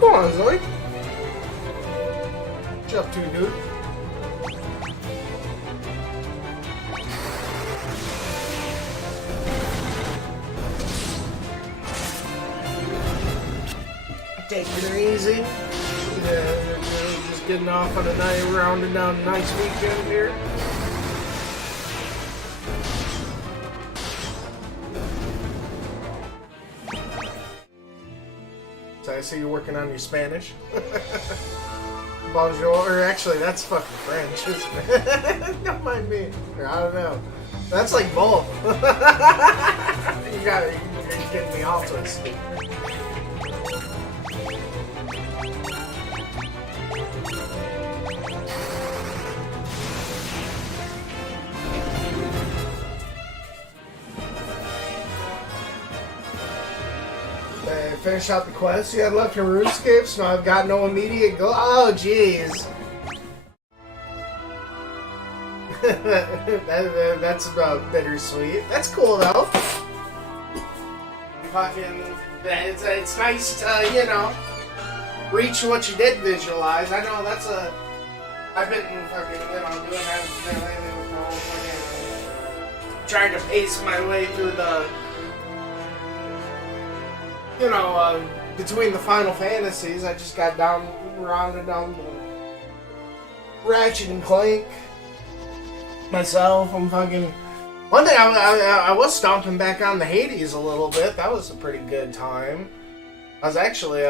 Go on, Zoe. What you up to, dude? Taking it easy. Yeah, just getting off on a night, rounding down a nice weekend here. So I see you're working on your Spanish. Bonjour, or actually that's fucking French, isn't it? Don't mind me. Or I don't know. That's like both. You're getting me all twisted. Finish out the quest you had left in RuneScape, so I've got no immediate goal. Oh, jeez. That's about bittersweet. That's cool, though. Fucking, it's nice to, you know, reach what you did visualize. I know that's a... I've been fucking, you know, doing that lately with my whole fucking... Trying to pace my way through the... You know, between the Final Fantasies, I just got rounded down the Ratchet and Clank myself. I'm fucking... One day I was stomping back on the Hades a little bit. That was a pretty good time. I was actually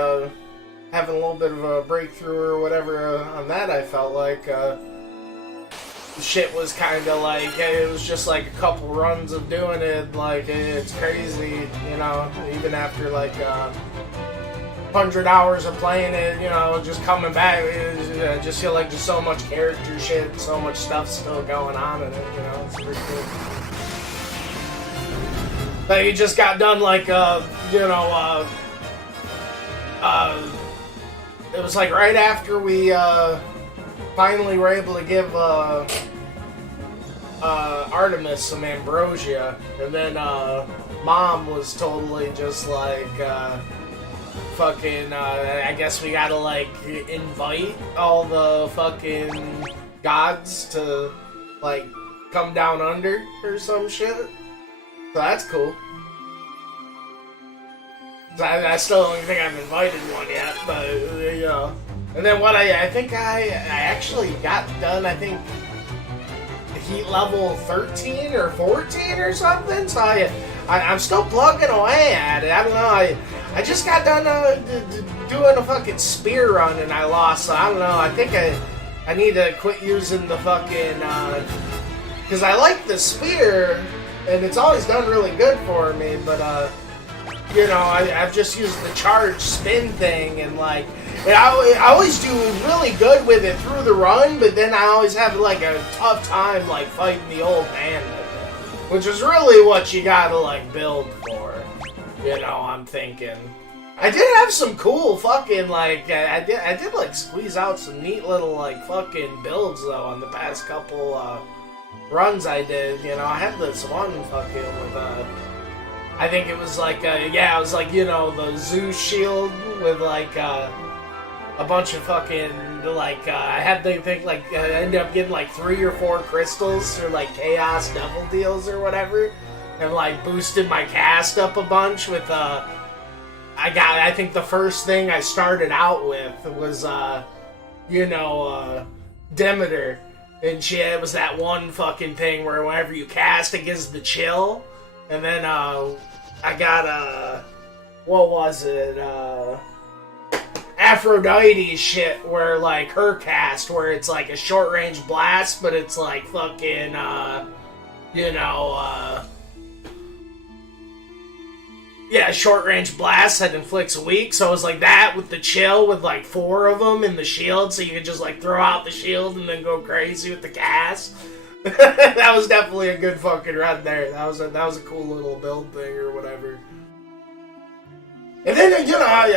having a little bit of a breakthrough or whatever on that, I felt like. Shit was kind of like, it was just like a couple runs of doing it, like, it's crazy, you know, even after like 100 hours of playing it, you know, just coming back, I just feel like there's so much character shit, so much stuff still going on in it, you know, it's pretty cool. But you just got done like, you know, it was like right after we, finally were able to give Artemis some ambrosia, and then Mom was totally just like fucking I guess we gotta like invite all the fucking gods to like come down under or some shit. So that's cool. So I still don't think I've invited one yet, but you know. And then what I think I actually got done, I think, heat level 13 or 14 or something, so I'm still plugging away at it. I don't know, I just got done doing a fucking spear run and I lost, so I don't know, I think I need to quit using the fucking, because I like the spear, and it's always done really good for me, but, you know, I've just used the charge spin thing, and like, I always do really good with it through the run, but then I always have like a tough time like fighting the old man with it, which is really what you gotta like build for, you know, I'm thinking. I did have some cool fucking like, I did like squeeze out some neat little like fucking builds though on the past couple runs I did, you know. I had this one fucking with I think it was like, yeah, it was like, you know, the Zeus shield with like, a bunch of fucking, like, I had to think, like, I ended up getting, like, 3 or 4 crystals or, like, Chaos Devil Deals or whatever, and, like, boosted my cast up a bunch with, I think the first thing I started out with was, you know, Demeter, and shit, it was that one fucking thing where whenever you cast, it gives the chill, and then, I got, what was it, Aphrodite shit, where like her cast, where it's like a short range blast, but it's like fucking, you know, yeah, short range blast that inflicts a weak. So it was like that with the chill, with like 4 of them in the shield, so you could just like throw out the shield and then go crazy with the cast. That was definitely a good fucking run there. That was a cool little build thing or whatever. And then, you know, I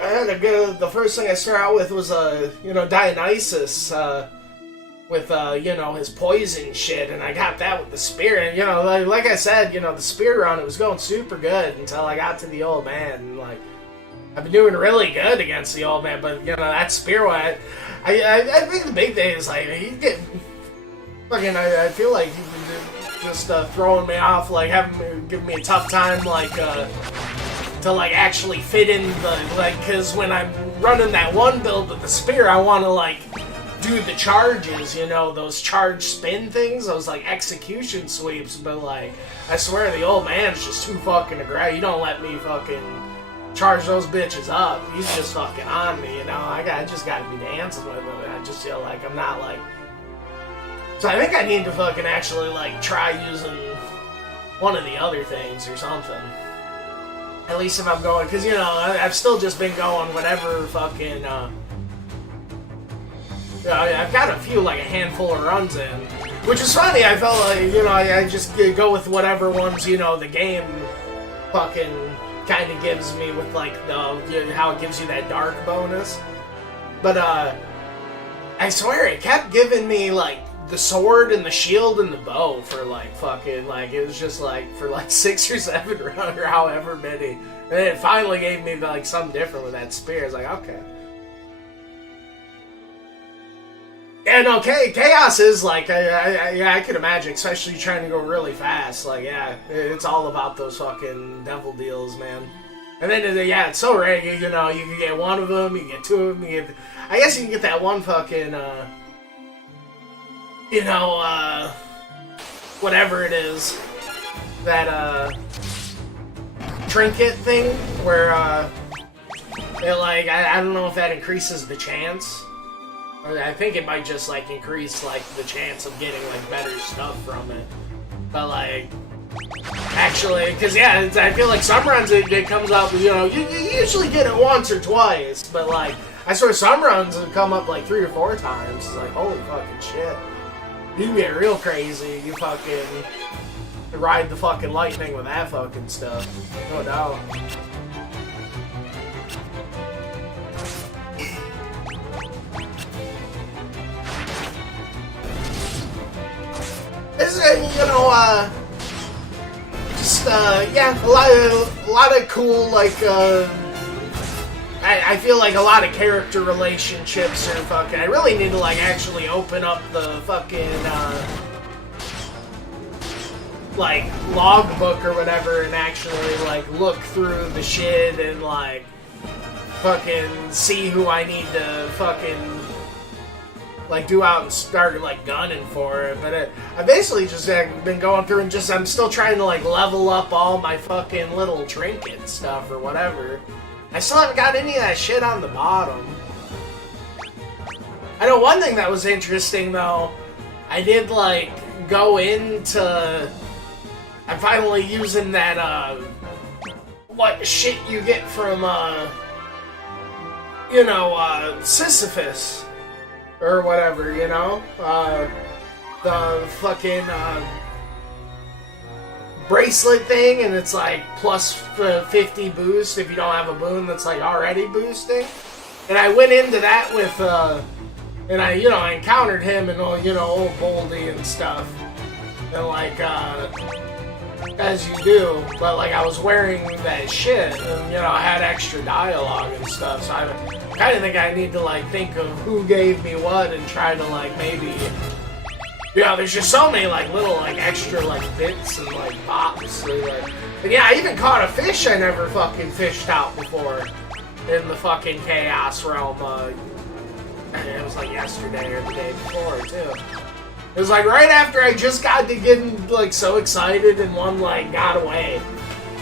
had a good, the first thing I started out with was, you know, Dionysus, with, you know, his poison shit, and I got that with the spear, and, you know, like I said, you know, the spear run, it was going super good until I got to the old man, and, like, I've been doing really good against the old man, but, you know, that spear one, I think the big thing is, like, he's getting fucking, I feel like he's just throwing me off, like, giving me a tough time, like, to, like, actually fit in the, like, because when I'm running that one build with the spear, I want to, like, do the charges, you know, those charge spin things, those, like, execution sweeps, but, like, I swear the old man's just too fucking aggressive. You don't let me fucking charge those bitches up. He's just fucking on me, you know. I just gotta be dancing with him, and I just feel like I'm not, like... So I think I need to fucking actually, like, try using one of the other things or something. At least if I'm going, because, you know, I've still just been going whenever fucking, I've got a few, like, a handful of runs in. Which is funny, I felt like, you know, I just go with whatever ones, you know, the game fucking kind of gives me with, like, how it gives you that dark bonus. But, I swear, it kept giving me, like, the sword and the shield and the bow for, like, fucking, like, it was just, like, for, like, 6 or 7 rounds or however many. And then it finally gave me, like, something different with that spear. It's like, okay. And, okay, Chaos is, like, I could imagine, especially trying to go really fast. Like, yeah, it's all about those fucking devil deals, man. And then, yeah, it's so rare, you know, you can get one of them, you can get two of them, I guess you can get that one fucking, you know, whatever it is, that, trinket thing, where, it, like, I don't know if that increases the chance. I think it might just, like, increase, like, the chance of getting, like, better stuff from it. But, like, actually, because, yeah, I feel like some runs it comes up, you know, you usually get it once or twice, but, like, I swear some runs it come up, like, 3 or 4 times. It's like, holy fucking shit. You can get real crazy. You fucking ride the fucking lightning with that fucking stuff. No doubt. This is, you know, just, yeah, a lot of cool, like, I feel like a lot of character relationships are fucking, I really need to, like, actually open up the fucking, like, logbook or whatever and actually, like, look through the shit and, like, fucking see who I need to fucking, like, do out and start, like, gunning for it. But I basically just been going through and just, I'm still trying to, like, level up all my fucking little trinket stuff or whatever. I still haven't got any of that shit on the bottom. I know one thing that was interesting, though, I did, like, go into... I'm finally using that, what shit you get from, you know, Sisyphus. Or whatever, you know? The fucking, bracelet thing, and it's like plus 50 boost if you don't have a boon that's like already boosting. And I went into that with, and I, you know, I encountered him and, you know, old Boldy and stuff. And like, as you do, but like I was wearing that shit, and you know, I had extra dialogue and stuff, so I kind of think I need to like think of who gave me what and try to like maybe, you know, there's just so many like little like extra like bits and like bops, so, like, and yeah, I even caught a fish I never fucking fished out before in the fucking Chaos realm, it was like yesterday or the day before too. It was like right after I just got to getting like so excited and one like got away.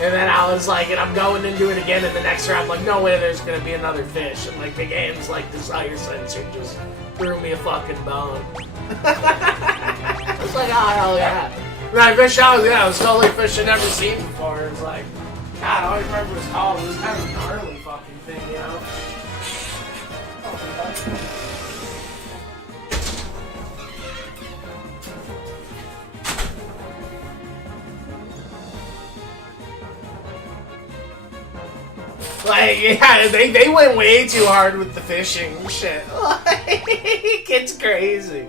And then I was like, and I'm going into it again in the next round, like no way there's gonna be another fish. And like the game's like desire sensor just threw me a fucking bone. I was like, oh hell yeah. And I fished out, yeah, it was totally a fish I'd never seen before. It was like, God, I don't even remember what it was called. It was kind of a gnarly fucking thing, you know? Like, yeah, they went way too hard with the fishing shit. Like, it's crazy.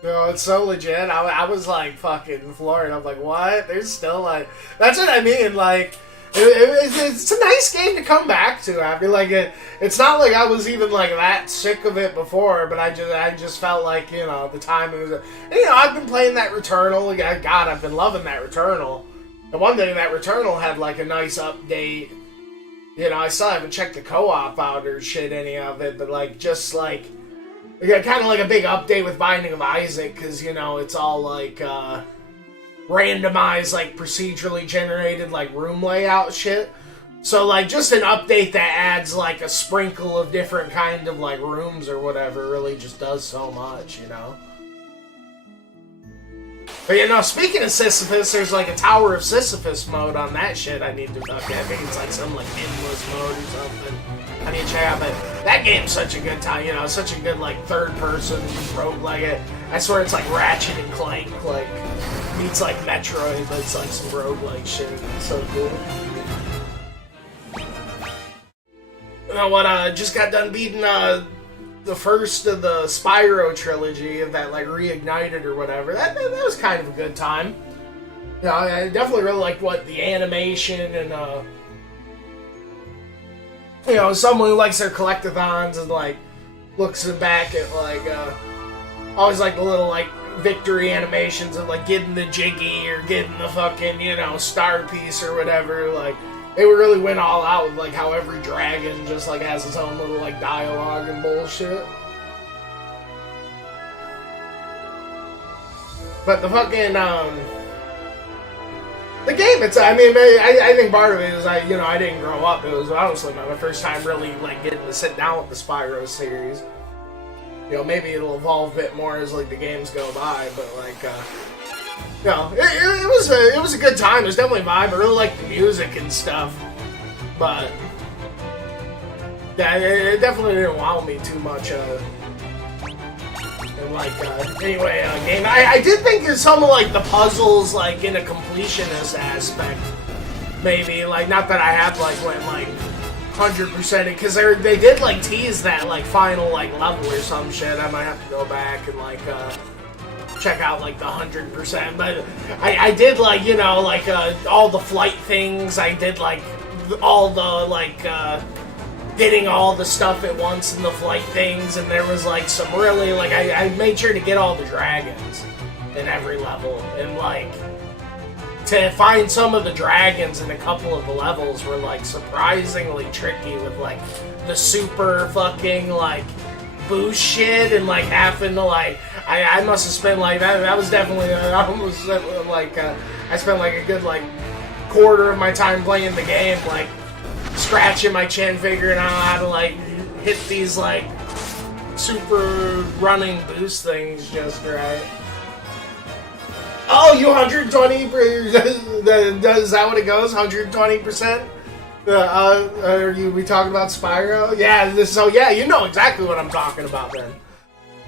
No, it's so legit. I was like fucking floored. I'm like, what? There's still like, that's what I mean. Like, it's a nice game to come back to. I mean, like it's not like I was even like that sick of it before, but I just felt like, you know, the time it was. And, you know, I've been playing that Returnal. God, I've been loving that Returnal. The one thing that Returnal had like a nice update. You know, I still haven't checked the co-op out or shit any of it, but like just like. Yeah, kind of like a big update with Binding of Isaac, because, you know, it's all, like, randomized, like, procedurally generated, like, room layout shit. So, like, just an update that adds, like, a sprinkle of different kind of, like, rooms or whatever really just does so much, you know? But, you know, speaking of Sisyphus, there's, like, a Tower of Sisyphus mode on that shit I need to update. I think it's, like, some, like, endless mode or something. I need to check out, but that game's such a good time, you know, such a good, like, third-person roguelike. It. I swear it's like Ratchet and Clank, like, meets, like, Metroid, but it's, like, some roguelike shit. It's so cool. You know what, just got done beating, the first of the Spyro trilogy of that, like, Reignited or whatever. That was kind of a good time. You know, I definitely really liked, what, the animation and, you know, someone who likes their collectathons and, like, looks back at, like, always like the little, like, victory animations of, like, getting the Jiggy or getting the fucking, you know, star piece or whatever. Like, they really went all out with, like, how every dragon just, like, has its own little, like, dialogue and bullshit. But the fucking, the game, I mean, I think part of it is, you know, I didn't grow up. It was honestly my first time really, like, getting to sit down with the Spyro series. You know, maybe it'll evolve a bit more as, like, the games go by, but, like, you know, it was a good time. It was definitely a vibe. I really liked the music and stuff, but, yeah, it definitely didn't wow me too much, and like, anyway, game. I did think of some of, like, the puzzles, like, in a completionist aspect. Maybe, like, not that I have, like, went, like, 100% because they did, like, tease that, like, final, like, level or some shit. I might have to go back and, like, check out, like, the 100%. But I did, like, you know, like, all the flight things. I did, like, all the, like, getting all the stuff at once in the flight things, and there was, like, some really, like, I made sure to get all the dragons in every level, and, like, to find some of the dragons in a couple of the levels were, like, surprisingly tricky with, like, the super fucking, like, boost shit, and, like, having to, like, I must have spent, like, that was definitely, I almost, like, I spent, like, a good, like, quarter of my time playing the game, like, scratching my chin, figuring out how to, like, hit these, like, super running boost things just right. Oh, you 120? Is that what it goes? 120%? Are we talking about Spyro? Yeah. So yeah, you know exactly what I'm talking about then.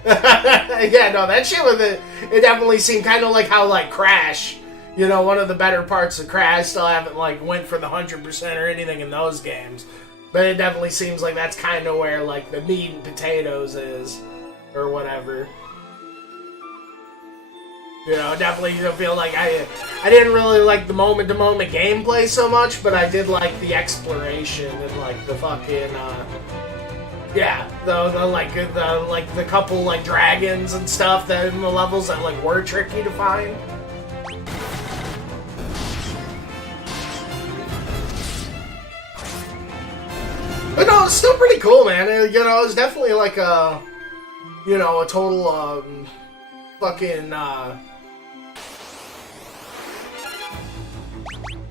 Yeah, no, that shit with it definitely seemed kind of like how, like, Crash. You know, one of the better parts of Crash, still haven't, like, went for the 100% or anything in those games. But it definitely seems like that's kind of where, like, the meat and potatoes is. Or whatever. You know, definitely feel like I didn't really like the moment-to-moment gameplay so much, but I did like the exploration and, like, the fucking, yeah, the couple, like, dragons and stuff that in the levels that, like, were tricky to find. But no, it's still pretty cool, man. You know, it's definitely like a, you know, a total, fucking,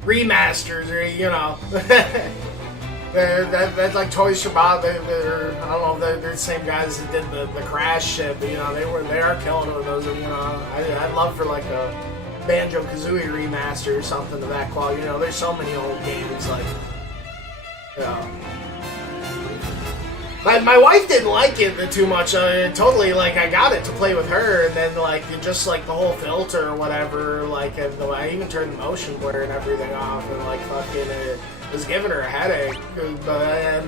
remasters, or, you know. That's like Toys for Bob. I don't know if they're the same guys that did the Crash shit, but, you know, they are killing it with those. You know, I'd love for, like, a Banjo-Kazooie remaster or something of that quality. You know, there's so many old games, like, you know. My wife didn't like it too much. Totally, like, I got it to play with her, and then, like, just, like, the whole filter or whatever, like, and I even turned the motion blur and everything off, and, like, fucking, it was giving her a headache. But I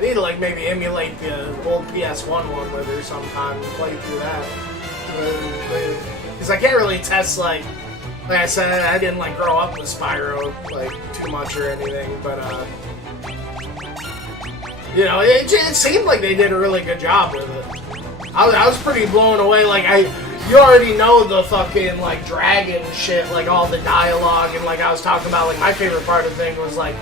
need to, like, maybe emulate the old PS1 one with her sometime and play through that. Because I can't really test, like I said, I didn't, like, grow up with Spyro, like, too much or anything, but, you know, it seemed like they did a really good job with it. I was pretty blown away, like, you already know the fucking, like, dragon shit, like, all the dialogue, and, like, I was talking about, like, my favorite part of the thing was, like,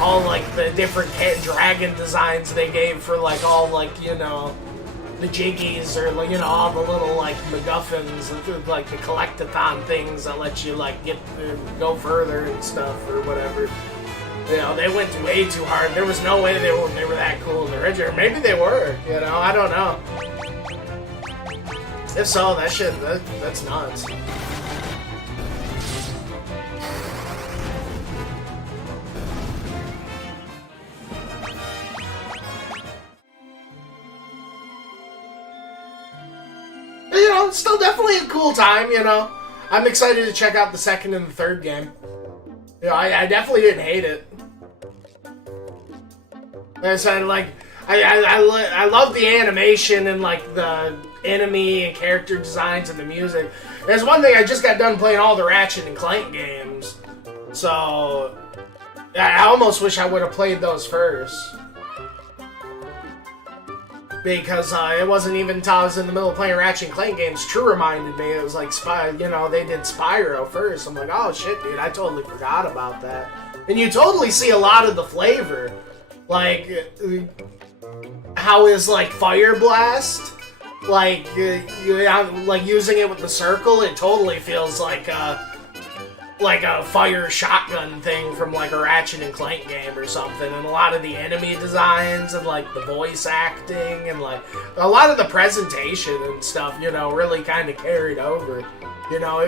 all, like, the different dragon designs they gave for, like, all, like, you know, the jiggies, or, like, you know, all the little, like, MacGuffins, like, the collectathon things that let you, like, go further and stuff, or whatever. You know, they went way too hard. There was no way they were that cool in the original. Maybe they were, you know, I don't know. If so, that's nuts. You know, it's still definitely a cool time, you know. I'm excited to check out the second and the third game. You know, I definitely didn't hate it. Like I said, like, I love the animation and, like, the enemy and character designs and the music. There's one thing, I just got done playing all the Ratchet and Clank games. So, I almost wish I would have played those first. Because it wasn't even until I was in the middle of playing Ratchet and Clank games, True reminded me, it was like, you know, they did Spyro first. I'm like, oh shit, dude, I totally forgot about that. And you totally see a lot of the flavor. Like, how is, like, Fire Blast, like, like, using it with the circle, it totally feels like a fire shotgun thing from, like, a Ratchet and Clank game or something. And a lot of the enemy designs and, like, the voice acting and, like, a lot of the presentation and stuff, you know, really kind of carried over. You know,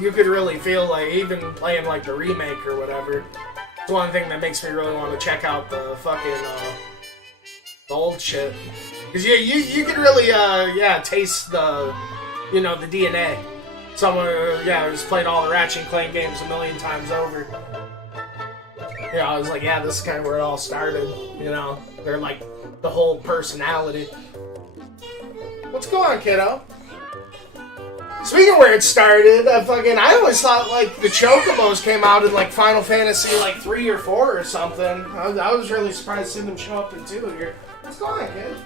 you could really feel, like, even playing, like, the remake or whatever, it's one thing that makes me really want to check out the fucking, the old shit. Because you can really, yeah, taste the, you know, the DNA. Someone, yeah, who's played all the Ratchet and Clank games a million times over. You know, I was like, yeah, this is kind of where it all started, you know? They're, like, the whole personality. What's going on, kiddo? Speaking of where it started, I always thought, like, the Chocobos came out in, like, Final Fantasy, like, 3 or 4 or something. I was really surprised to see them show up in 2 here. What's going on, kid?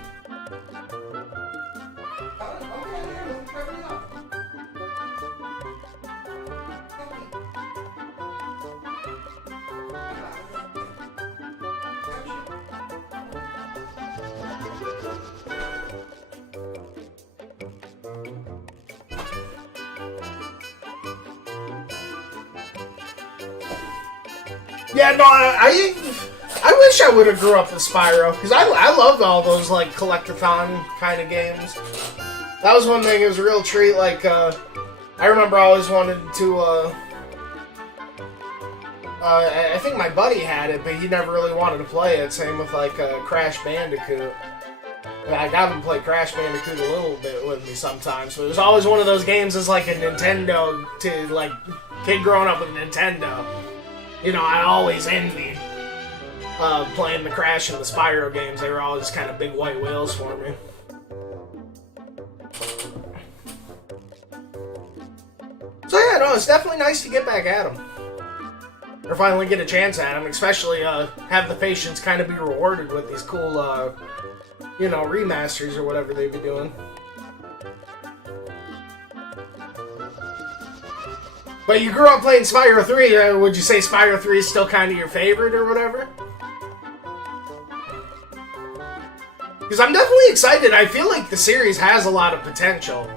Yeah, no, I wish I would have grew up with Spyro, because I loved all those, like, collectathon kind of games. That was one thing, it was a real treat, like, I remember I always wanted to, I think my buddy had it, but he never really wanted to play it, same with, like, Crash Bandicoot. I got him to play Crash Bandicoot a little bit with me sometimes, but it was always one of those games as, like, a Nintendo, to, like, kid growing up with a Nintendo. You know, I always envied playing the Crash and the Spyro games. They were always kind of big white whales for me. So yeah, no, it's definitely nice to get back at them. Or finally get a chance at them, especially have the patience kind of be rewarded with these cool, you know, remasters or whatever they be doing. But you grew up playing Spyro 3, would you say Spyro 3 is still kind of your favorite or whatever? Because I'm definitely excited. I feel like the series has a lot of potential.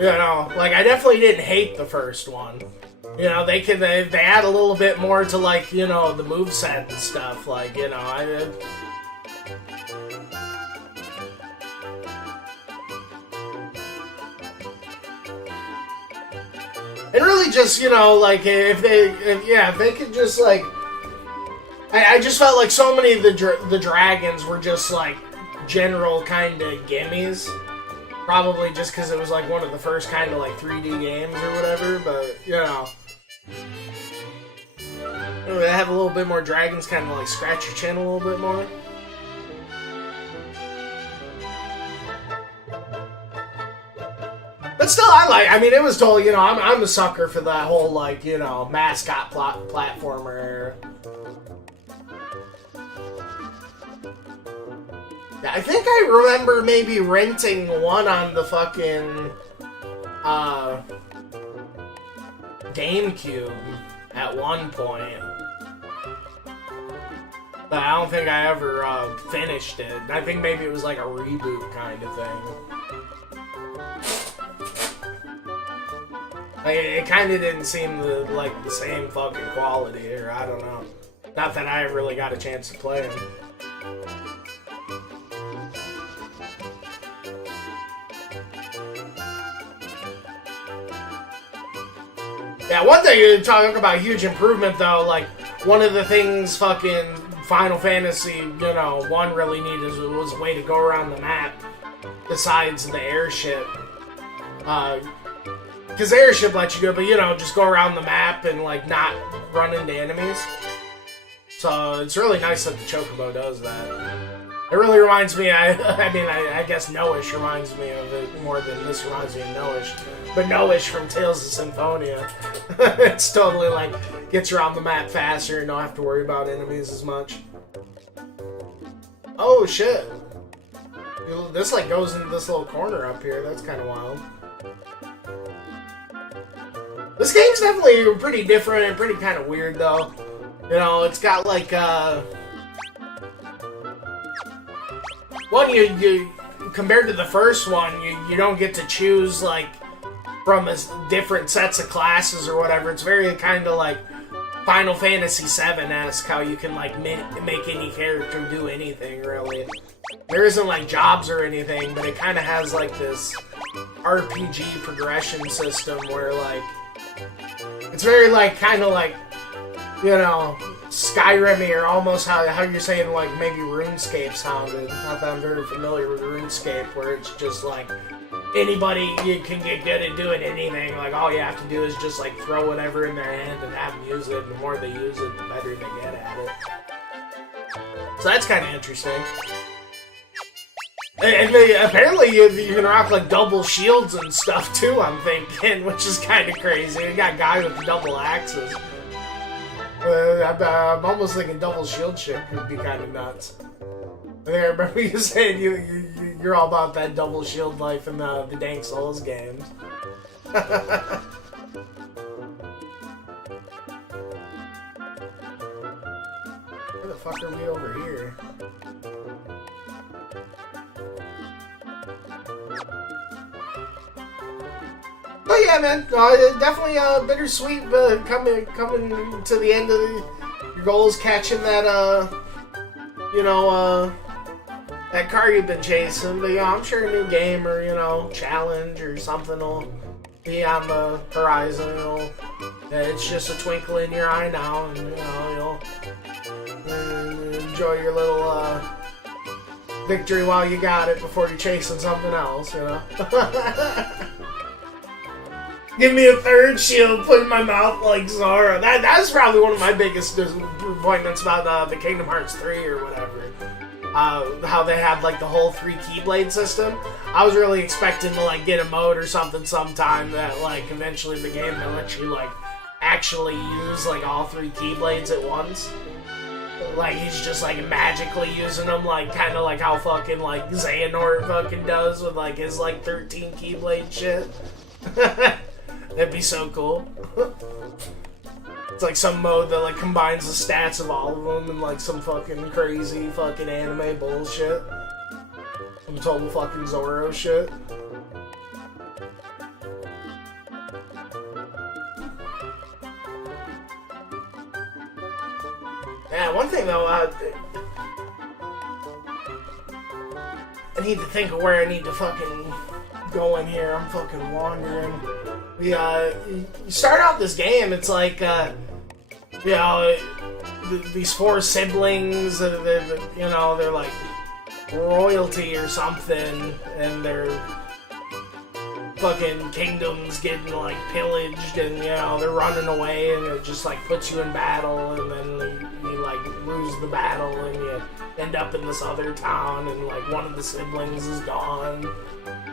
You know, like, I definitely didn't hate the first one. You know, they add a little bit more to, like, you know, the moveset and stuff. Like, you know, and really just, you know, like, if they could just, like, I just felt like so many of the dragons were just, like, general kind of gimmies. Probably just because it was, like, one of the first kind of, like, 3D games or whatever, but, you know. They have a little bit more dragons kind of, like, scratch your chin a little bit more. But still, I mean, it was totally, I'm a sucker for that whole, like, mascot platformer. I think I remember maybe renting one on the fucking, GameCube at one point. But I don't think I ever, finished it. I think maybe it was like a reboot kind of thing. Like, it kind of didn't seem like the same fucking quality, or I don't know. Not that I really got a chance to play them. Yeah, one thing you're talking about huge improvement though, like one of the things fucking Final Fantasy, 1 really needed was a way to go around the map besides the airship. Because the airship lets you go, but just go around the map and like not run into enemies. So it's really nice that the Chocobo does that. It really reminds me, I guess Nowish reminds me of it more than this reminds me of Nowish. But Nowish from Tales of Symphonia. It's totally like, gets around the map faster and don't have to worry about enemies as much. Oh shit. This like goes into this little corner up here, that's kind of wild. This game's definitely pretty different and pretty kind of weird though. It's got like, one, you compared to the first one, you don't get to choose, like, from different sets of classes or whatever. It's very kind of like Final Fantasy VII-esque, how you can, like, make any character do anything, really. There isn't, like, jobs or anything, but it kind of has, like, this RPG progression system where, like, it's very, like, kind of like, Skyrim or almost how you're saying like maybe RuneScape sounded. Not that I'm very familiar with RuneScape, where it's just like anybody you can get good at doing anything. Like all you have to do is just like throw whatever in their hand and have them use it. The more they use it, the better they get at it. So that's kind of interesting. And apparently you can rock like double shields and stuff too, I'm thinking, which is kind of crazy. You got guys with double axes. I'm almost thinking double shield shit could be kind of nuts. I think I remember you saying you're all about that double shield life in the Dank Souls games. Where the fuck are we over here? But yeah, man, definitely bittersweet. Coming to the end of your goals, catching that that car you've been chasing. But I'm sure a new game or challenge or something will be on the horizon. It's just a twinkle in your eye now, and you'll enjoy your little victory while you got it before you're chasing something else. Give me a third shield, put in my mouth like Zora. That's probably one of my biggest disappointments about the Kingdom Hearts 3 or whatever. How they had like the whole 3 Keyblade system. I was really expecting to like get a mode or something sometime that like eventually the game will let you like actually use like all 3 Keyblades at once. Like he's just like magically using them, like kind of like how fucking like Xehanort fucking does with like his like 13 Keyblade shit. That'd be so cool. It's like some mode that like combines the stats of all of them and like some fucking crazy fucking anime bullshit. Some total fucking Zoro shit. Yeah, one thing though, I need to think of where I need to fucking go in here. I'm fucking wandering. You start out this game, it's like, these 4 siblings, they're like royalty or something, and their fucking kingdom's getting like pillaged, and they're running away, and it just like puts you in battle, and then you like lose the battle, and you end up in this other town, and like one of the siblings is gone.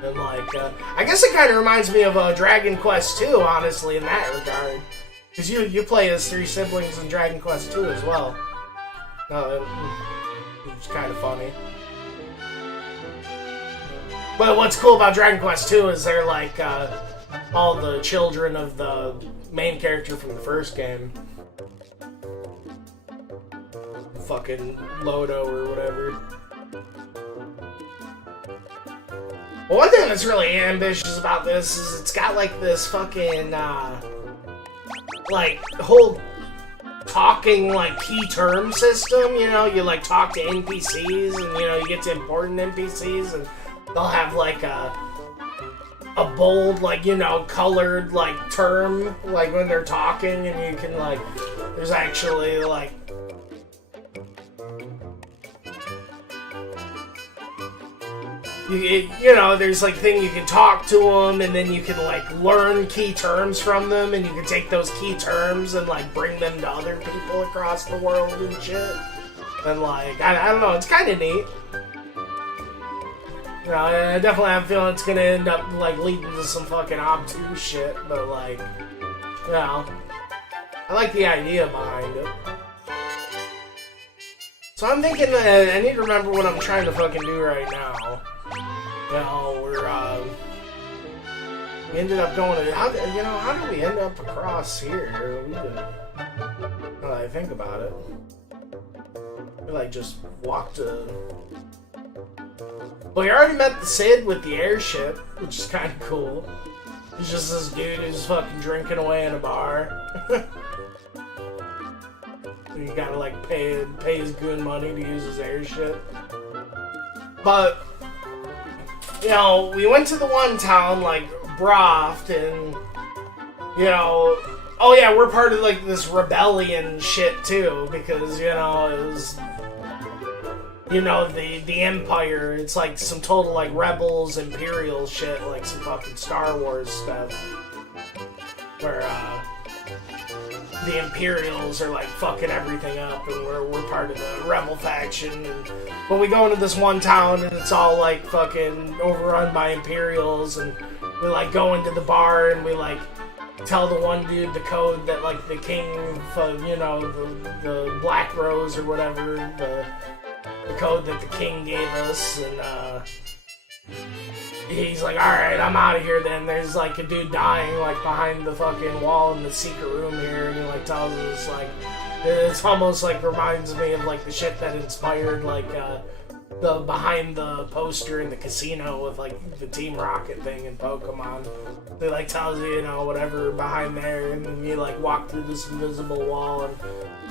And like, I guess it kind of reminds me of Dragon Quest 2, honestly, in that regard. Because you play as 3 siblings in Dragon Quest 2 as well. It's kind of funny. But what's cool about Dragon Quest 2 is they're like all the children of the main character from the first game. Fucking Lodo or whatever. Well, one thing that's really ambitious about this is it's got like this fucking like whole talking like key term system, you know, you like talk to NPCs and you know you get to important NPCs and they'll have like a bold like, you know, colored like term like when they're talking, and you can like there's actually like you know, there's like thing you can talk to them, and then you can like learn key terms from them, and you can take those key terms and like bring them to other people across the world and shit. And like, I don't know, it's kind of neat. You know, I definitely have a feeling it's gonna end up like leading to some fucking obtuse shit, but like, you know, I like the idea behind it. So I'm thinking that I need to remember what I'm trying to fucking do right now. You know, we ended up going to, how did we end up across here? Now that I think about it. We like just walked to... Well, you already met the Cid with the airship, which is kind of cool. He's just this dude who's fucking drinking away in a bar. You gotta like pay his goon money to use his airship. But, you know, we went to the one town, like, Broft, and, you know, oh yeah, we're part of, like, this rebellion shit, too, because, you know, it was, you know, the Empire, it's, like, some total, like, rebels, Imperial shit, like some fucking Star Wars stuff, where, the Imperials are like fucking everything up, and we're part of the rebel faction. But we go into this one town and it's all like fucking overrun by Imperials, and we like go into the bar and we like tell the one dude the code that like the king, you know, the Black Rose or whatever, the code that the king gave us, and he's like, alright, I'm out of here then. There's like a dude dying like behind the fucking wall in the secret room here, and he like tells us like, it's almost like reminds me of like the shit that inspired like the behind the poster in the casino with like the Team Rocket thing in Pokemon. They like tells you, you know, whatever behind there, and then you like walk through this invisible wall and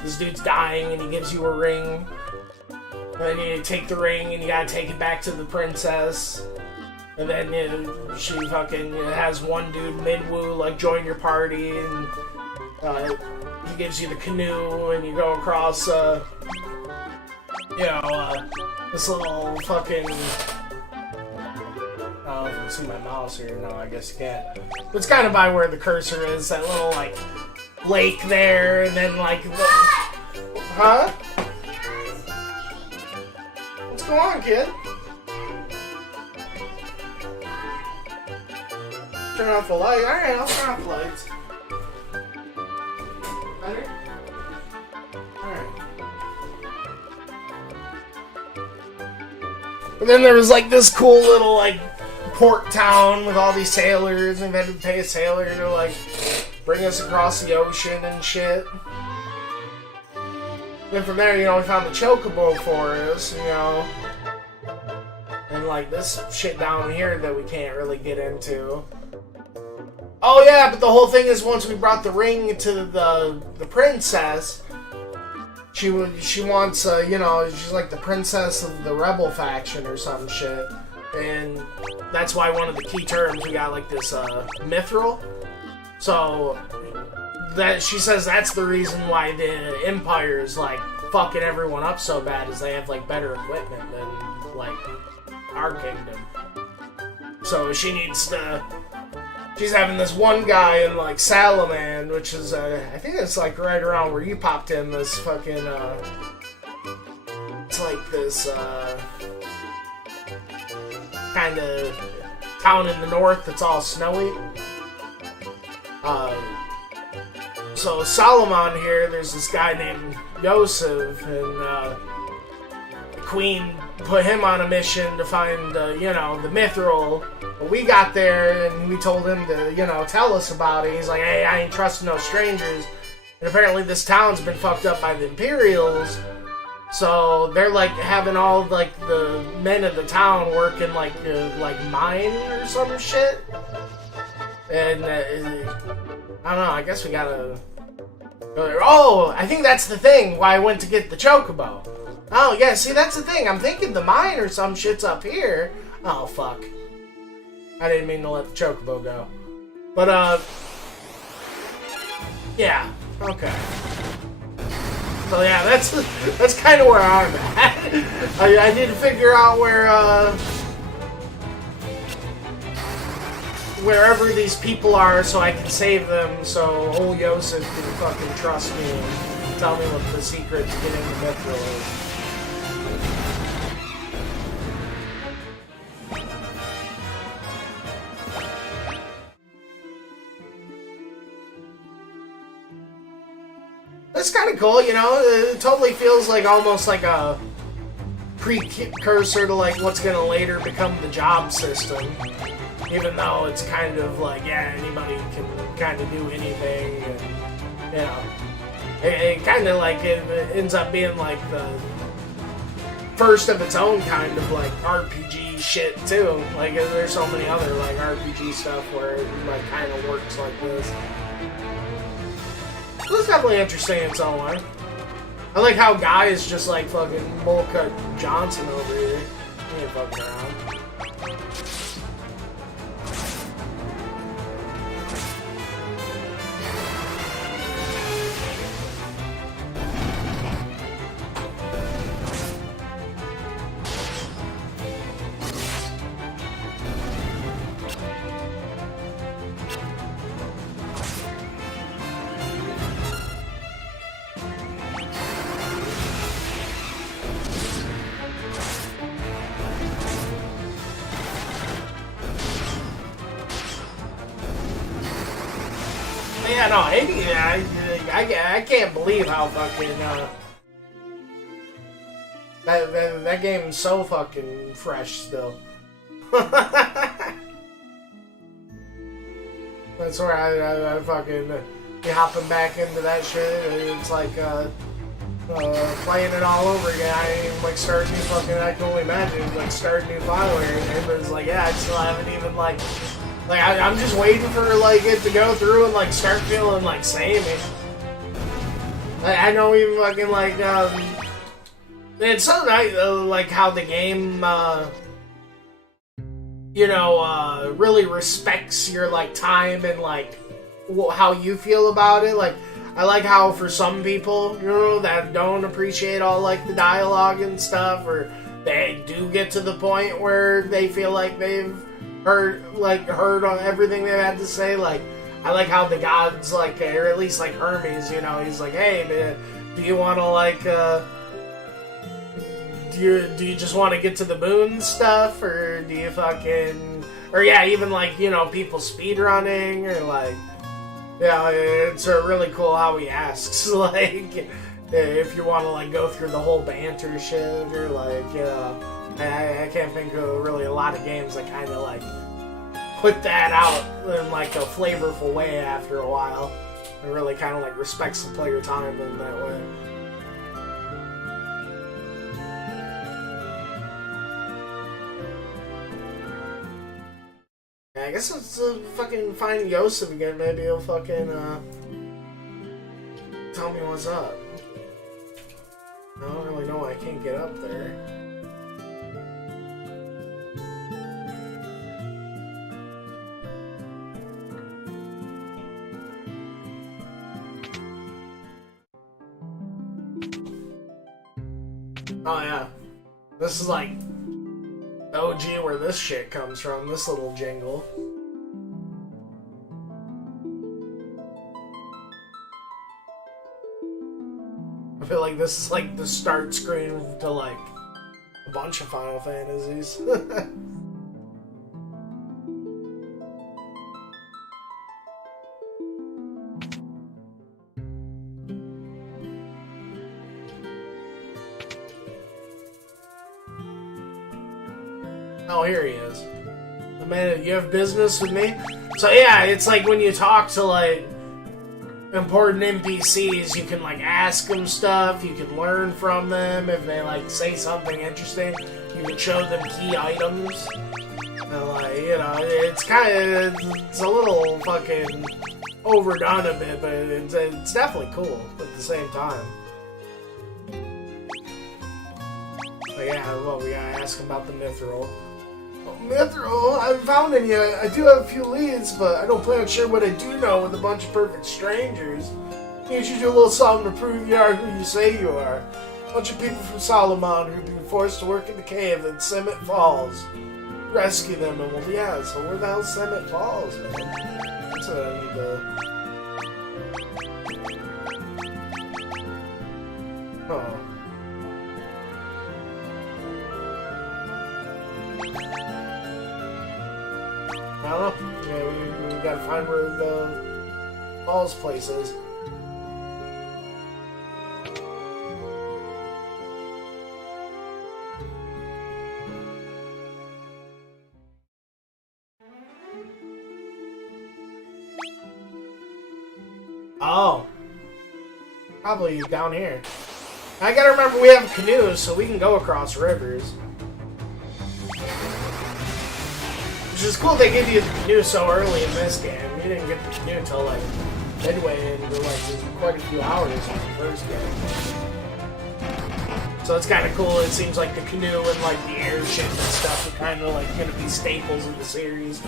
this dude's dying and he gives you a ring. And then you take the ring and you gotta take it back to the princess. And then she fucking has one dude mid-woo like join your party, and he gives you the canoe and you go across this little fucking, I don't know if you can see my mouse here. No, I guess you can't. But it's kind of by where the cursor is, that little like lake there, and then like the... Huh? What's going on, kid? Turn off the light. Alright, I'll turn off the lights. Better? Alright. But then there was like this cool little like port town with all these sailors, and we had to pay a sailor to like bring us across the ocean and shit. Then from there, you know, we found the Chocobo Forest, you know. And like this shit down here that we can't really get into. Oh yeah, but the whole thing is once we brought the ring to the princess, she wants, you know, she's like the princess of the rebel faction or some shit. And that's why one of the key terms we got like this mithril. So that she says that's the reason why the Empire's like fucking everyone up so bad, is they have like better equipment than like our kingdom. So she needs to. She's having this one guy in like Salamand, which is I think it's like right around where you popped in. This fucking it's like this kind of town in the north that's all snowy. So Solomon here, there's this guy named Yosef, and the queen put him on a mission to find, you know, the Mithril. But we got there, and we told him to, you know, tell us about it. He's like, hey, I ain't trusting no strangers. And apparently this town's been fucked up by the Imperials. So they're like having all like the men of the town work in like mine or some shit. And I don't know, I guess we gotta... Oh, I think that's the thing why I went to get the Chocobo. Oh, yeah, see, that's the thing. I'm thinking the mine or some shit's up here. Oh, fuck. I didn't mean to let the Chocobo go. But, yeah. Okay. So, yeah, that's kind of where I'm at. I need to figure out wherever these people are so I can save them, so old Yosef can fucking trust me and tell me what the secret to getting the Mithril is. It's kind of cool, you know? It totally feels like almost like a precursor to like what's gonna later become the job system. Even though it's kind of like, yeah, anybody can kind of do anything, and, you know, it kind of like, it ends up being like the first of its own kind of like RPG shit too. Like, there's so many other like RPG stuff where it like kind of works like this. So it's definitely interesting in its own way. I like how Guy is just like fucking Bullcut Johnson over here. He ain't fucking around. Yeah, no, I can't believe how fucking, that game's so fucking fresh still. That's where I fucking be hopping back into that shit. It's like, playing it all over again. I ain't even, like, starting new fucking, I can only imagine, like, starting new file or anything, but it's like, yeah, I still haven't even, like, I'm just waiting for, like, it to go through and, like, start feeling, like, samey. I know even fucking, like, it's so nice, like, how the game, you know, really respects your, like, time and, like, how you feel about it. Like, I like how for some people, you know, that don't appreciate all, like, the dialogue and stuff, or they do get to the point where they feel like they've heard on everything they had to say. Like, I like how the gods, like, or at least like Hermes, you know, he's like, hey man, do you want to like do you just want to get to the moon stuff, or do you fucking, or yeah, even like, you know, people speedrunning, or like, yeah, it's really cool how he asks like if you want to like go through the whole banter shit, or like, you know, I can't think of really a lot of games that kind of like put that out in like a flavorful way after a while. It really kind of like respects the player time in that way. Yeah, I guess let's fucking find Yosef again. Maybe he'll fucking tell me what's up. I don't really know why I can't get up there. Oh yeah, this is like OG where this shit comes from, this little jingle. I feel like this is like the start screen to like a bunch of Final Fantasies. Oh, here he is. The man, you have business with me? So yeah, it's like when you talk to like important NPCs, you can like ask them stuff, you can learn from them if they like say something interesting. You can show them key items. And like, you know, it's a little fucking overdone a bit, but it's definitely cool at the same time. But yeah, well, we gotta ask him about the Mithril. Mithril, I haven't found any yet. I do have a few leads, but I don't plan on sharing what I do know with a bunch of perfect strangers. You should do a little something to prove you are who you say you are. A bunch of people from Solomon who've been forced to work in the cave at Summit Falls. Rescue them, and well, yeah, so where the hell's Summit Falls, man? That's what I need to... Oh. I don't know. Yeah, we gotta find where the Falls place is. Oh. Probably down here. I gotta remember we have canoes, so we can go across rivers. Which is cool they give you the canoe so early in this game. You didn't get the canoe until like midway into like quite a few hours in the first game. So it's kind of cool. It seems like the canoe and like the airship and stuff are kind of like gonna be staples of the series.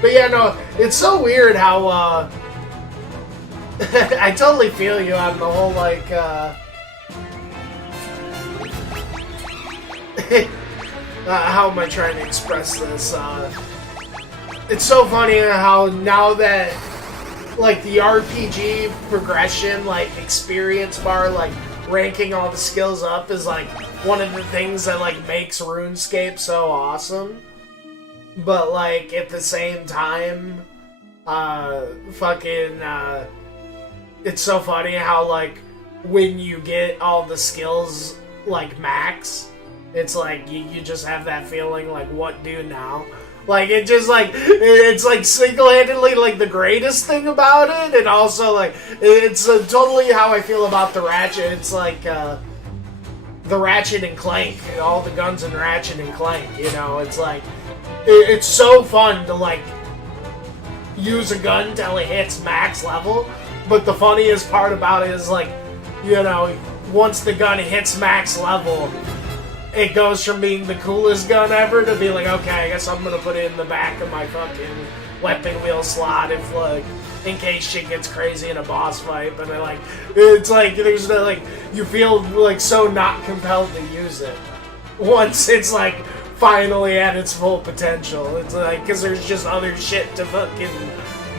But yeah, no, it's so weird how, I totally feel you on the whole, like, how am I trying to express this? It's so funny how now that, like, the RPG progression, like, experience bar, like, ranking all the skills up is, like, one of the things that, like, makes RuneScape so awesome. But, like, at the same time, it's so funny how, like, when you get all the skills, like, max, it's like, you just have that feeling, like, what do now? Like, it just, like, it's, like, single-handedly, like, the greatest thing about it, and also, like, it's totally how I feel about the Ratchet. It's, like, the Ratchet and Clank, all the guns in Ratchet and Clank, you know? It's, like, it's so fun to, like, use a gun until it hits max level, but the funniest part about it is, like, you know, once the gun hits max level, it goes from being the coolest gun ever to be like, okay, I guess I'm gonna put it in the back of my fucking weapon wheel slot if, like, in case shit gets crazy in a boss fight, but like, it's like, there's the, like, you feel, like, so not compelled to use it once it's, like, finally at its full potential. It's like, because there's just other shit to fucking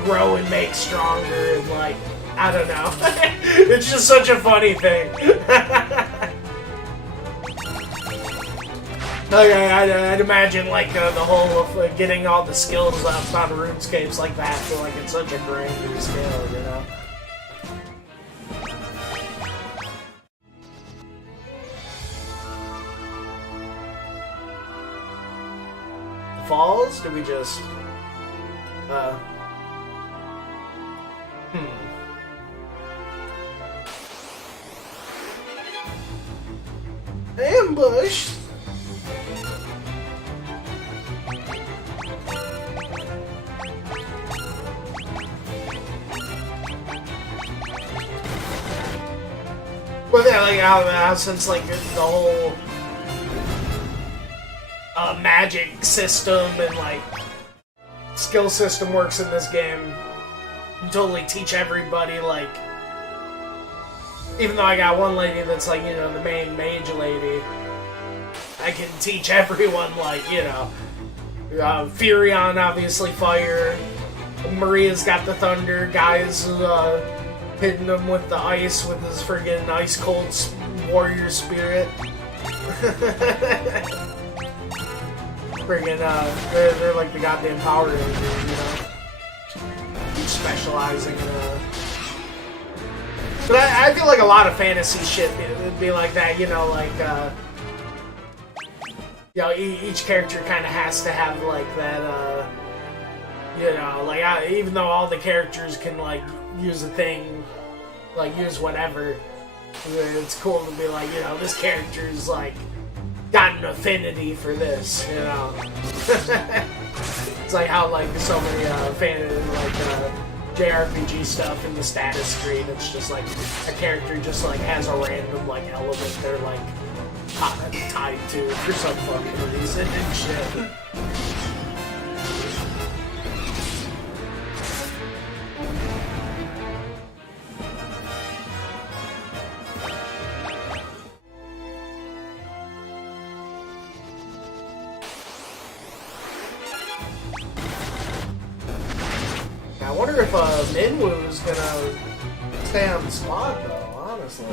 grow and make stronger, and like, I don't know. It's just such a funny thing. Okay, I'd imagine like the whole of like, getting all the skills up on RuneScapes like that feel like it's such a grander scale, you know? Falls? Do we just... Ambush? Well, yeah, like how since like the whole magic system and like skill system works in this game, you totally teach everybody, like, even though I got one lady that's like, you know, the main mage lady, I can teach everyone, like, you know, Furion obviously fire, Maria's got the thunder, Guy's hitting him with the ice with his friggin' ice cold warrior spirit. Friggin', they're like the goddamn Power Rangers, you know? Each specializing in But I feel like a lot of fantasy shit would be like that, you know, like, you know, each character kind of has to have, like, that, you know, like, even though all the characters can, like, use a thing, like, use whatever, it's cool to be like, you know, this character's, like, got an affinity for this, you know? It's like how, like, so many, JRPG stuff in the status screen, it's just, like, a character just, like, has a random, like, element they're, like, tied to for some fucking reason and shit. I wonder if Minwoo's gonna stay on the spot though, honestly.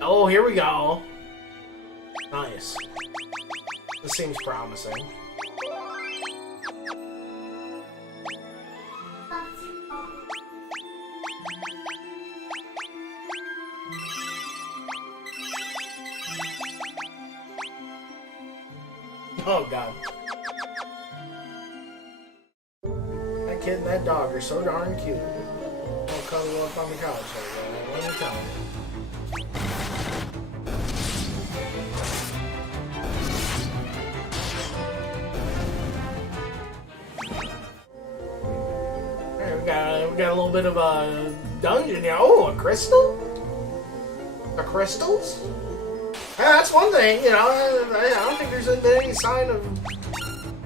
Oh, here we go. Nice. This seems promising. Oh god. That kid and that dog are so darn cute. I'll cuddle up on the couch like that, let me tell you. We got a little bit of a dungeon here. Oh, a crystal? The crystals? Yeah, that's one thing, you know. I don't think there's been any sign of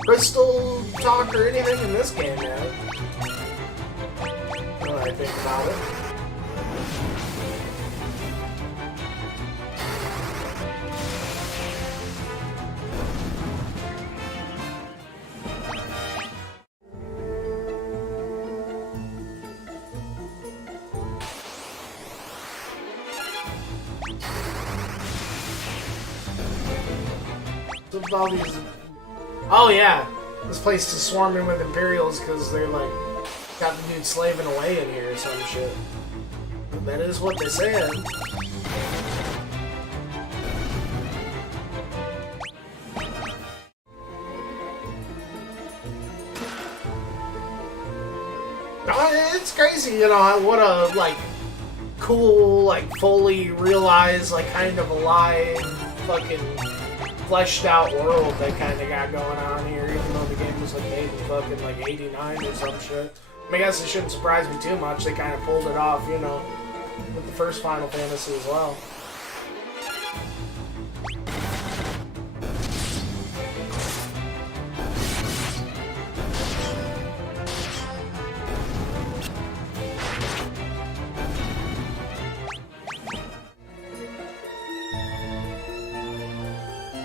crystal talk or anything in this game yet. Now that I think about it. All these... Oh yeah, this place is swarming with Imperials because they're like got the dude slaving away in here or some shit. That is what they said. It's crazy, you know, what a like cool, like fully realized, like kind of alive, fucking fleshed out world they kind of got going on here, even though the game was like made in fucking like 89 or some shit. I mean, I guess it shouldn't surprise me too much. They kind of pulled it off, you know, with the first Final Fantasy as well.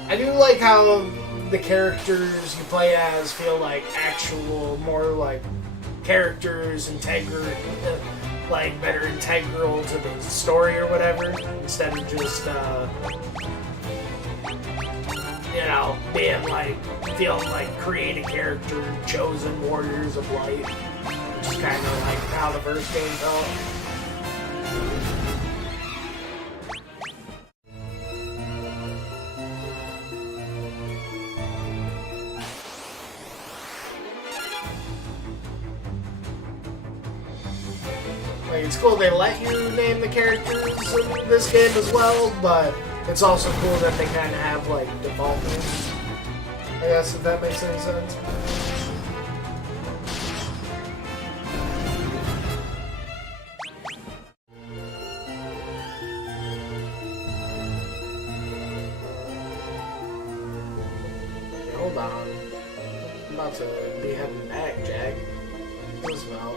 I do like how the characters you play as feel like actual, more like characters, like better integral to the story or whatever, instead of just, you know, being like, feeling like create a character, chosen warriors of light, which is kind of like how the first game felt. Like, it's cool they let you name the characters in this game as well, but it's also cool that they kind of have, like, default names. I guess, if that makes any sense. Okay, hold on. I'm about to be heading back, Jack. This about.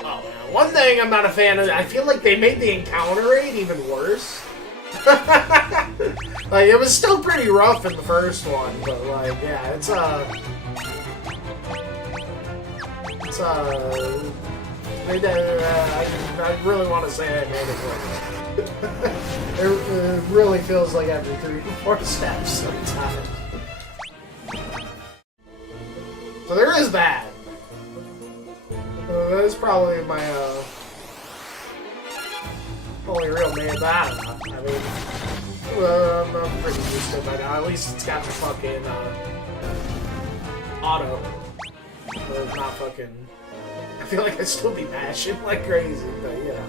Oh, man. One thing I'm not a fan of, I feel like they made the encounter rate even worse. Like, it was still pretty rough in the first one, but, like, yeah, it's, It's, I really want to say I made it work. It really feels like every 3 to 4 steps sometimes. So there is that. That's probably my only real main battle. I mean, I'm pretty used to it by now. At least it's got the fucking auto. But it's not fucking. I feel like I'd still be mashing like crazy, but yeah.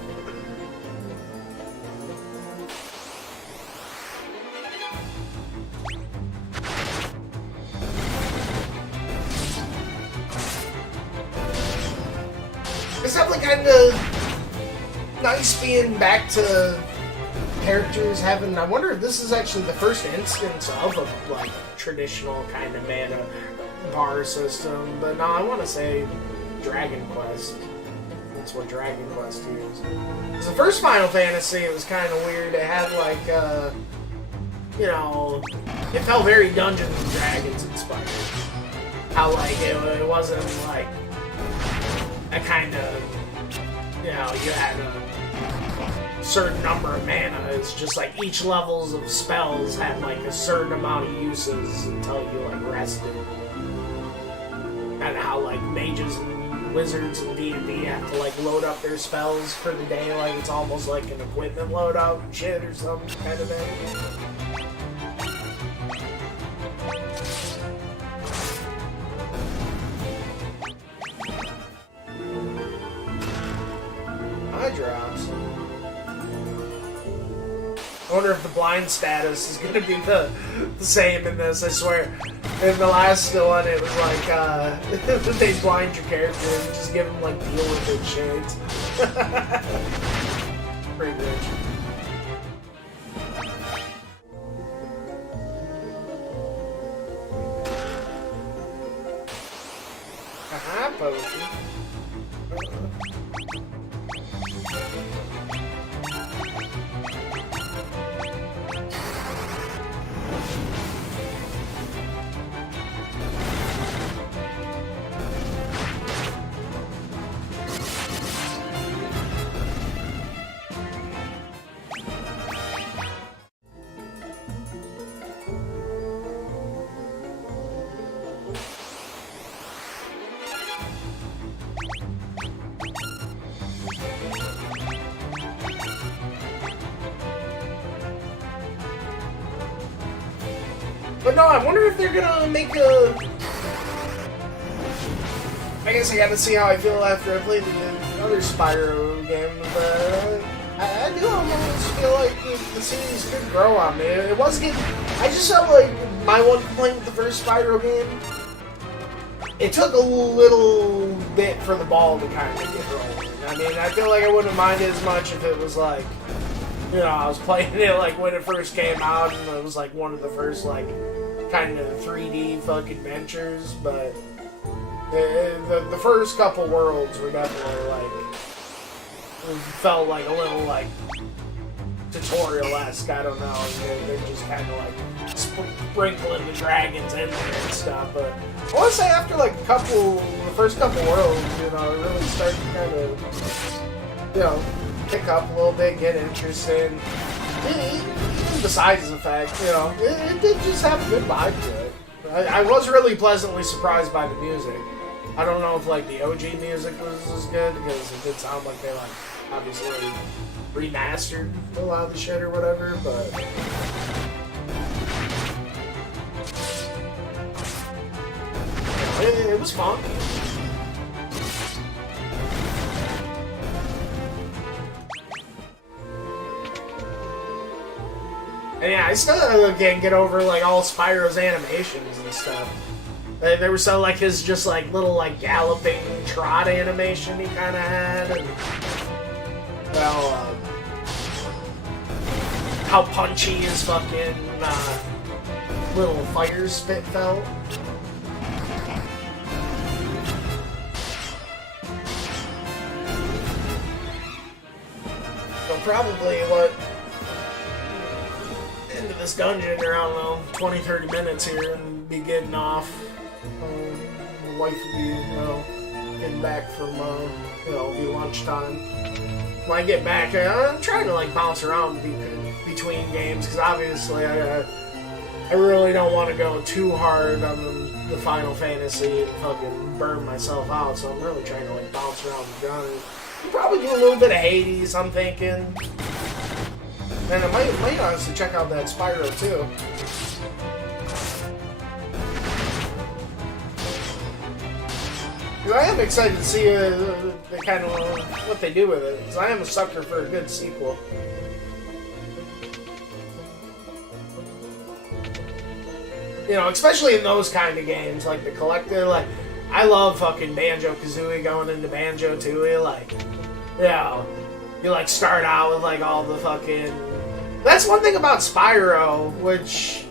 It's definitely kind of nice being back to characters having. I wonder if this is actually the first instance of a like traditional kind of mana bar system. But no, I want to say Dragon Quest. That's what Dragon Quest used. Because the first Final Fantasy, it was kind of weird. It had like, you know, it felt very Dungeons and Dragons inspired. How like it wasn't like a kind of, you know, you had a certain number of mana. It's just like each levels of spells had like a certain amount of uses until you like rested. And how like mages and wizards and D&D have to like load up their spells for the day, like it's almost like an equipment loadout shit or some kind of thing. Drops. I wonder if the blind status is going to be the same in this, I swear. In the last one, it was like, they blind your character and just give them, like, deal with it shades. Pretty rich. Aha, potion. But no, I wonder if they're gonna make a... I guess I gotta see how I feel after I play the other Spyro game, but I do almost feel like the series could grow on me. It was getting... I just felt like my one complaint with the first Spyro game, it took a little bit for the ball to kind of get rolling. I mean, I feel like I wouldn't mind it as much if it was like, you know, I was playing it like when it first came out and it was like one of the first like kind of 3D fucking adventures, but the first couple worlds were definitely like, felt like a little like tutorial-esque, I don't know, they're just kind of like sprinkling the dragons in there and stuff, but I want to say after like the first couple worlds, you know, it really started to kind of, you know, pick up a little bit, get interesting. Besides the fact, you know, it did just have a good vibe to it. I was really pleasantly surprised by the music. I don't know if like the OG music was as good, because it did sound like they like obviously remastered a lot of the shit or whatever, but it was fun. And yeah, I still can't get over like all Spyro's animations and stuff. They were so like his just like little like galloping trot animation he kind of had, and well, how punchy his fucking little fire spit felt. So probably what into this dungeon or I don't know 20-30 minutes here and be getting off. The wife would be, you know, getting back from, be lunchtime. When I get back, I'm trying to, like, bounce around between games, because obviously I really don't want to go too hard on the Final Fantasy and fucking burn myself out, so I'm really trying to, like, bounce around the genre. Probably do a little bit of Hades, I'm thinking. And I might honestly check out that Spyro, too. I am excited to see the kind of what they do with it, because I am a sucker for a good sequel. You know, especially in those kind of games, like the Collective. Like, I love fucking Banjo-Kazooie going into Banjo-Tooie. Like, you know, you like start out with like all the fucking. That's one thing about Spyro, which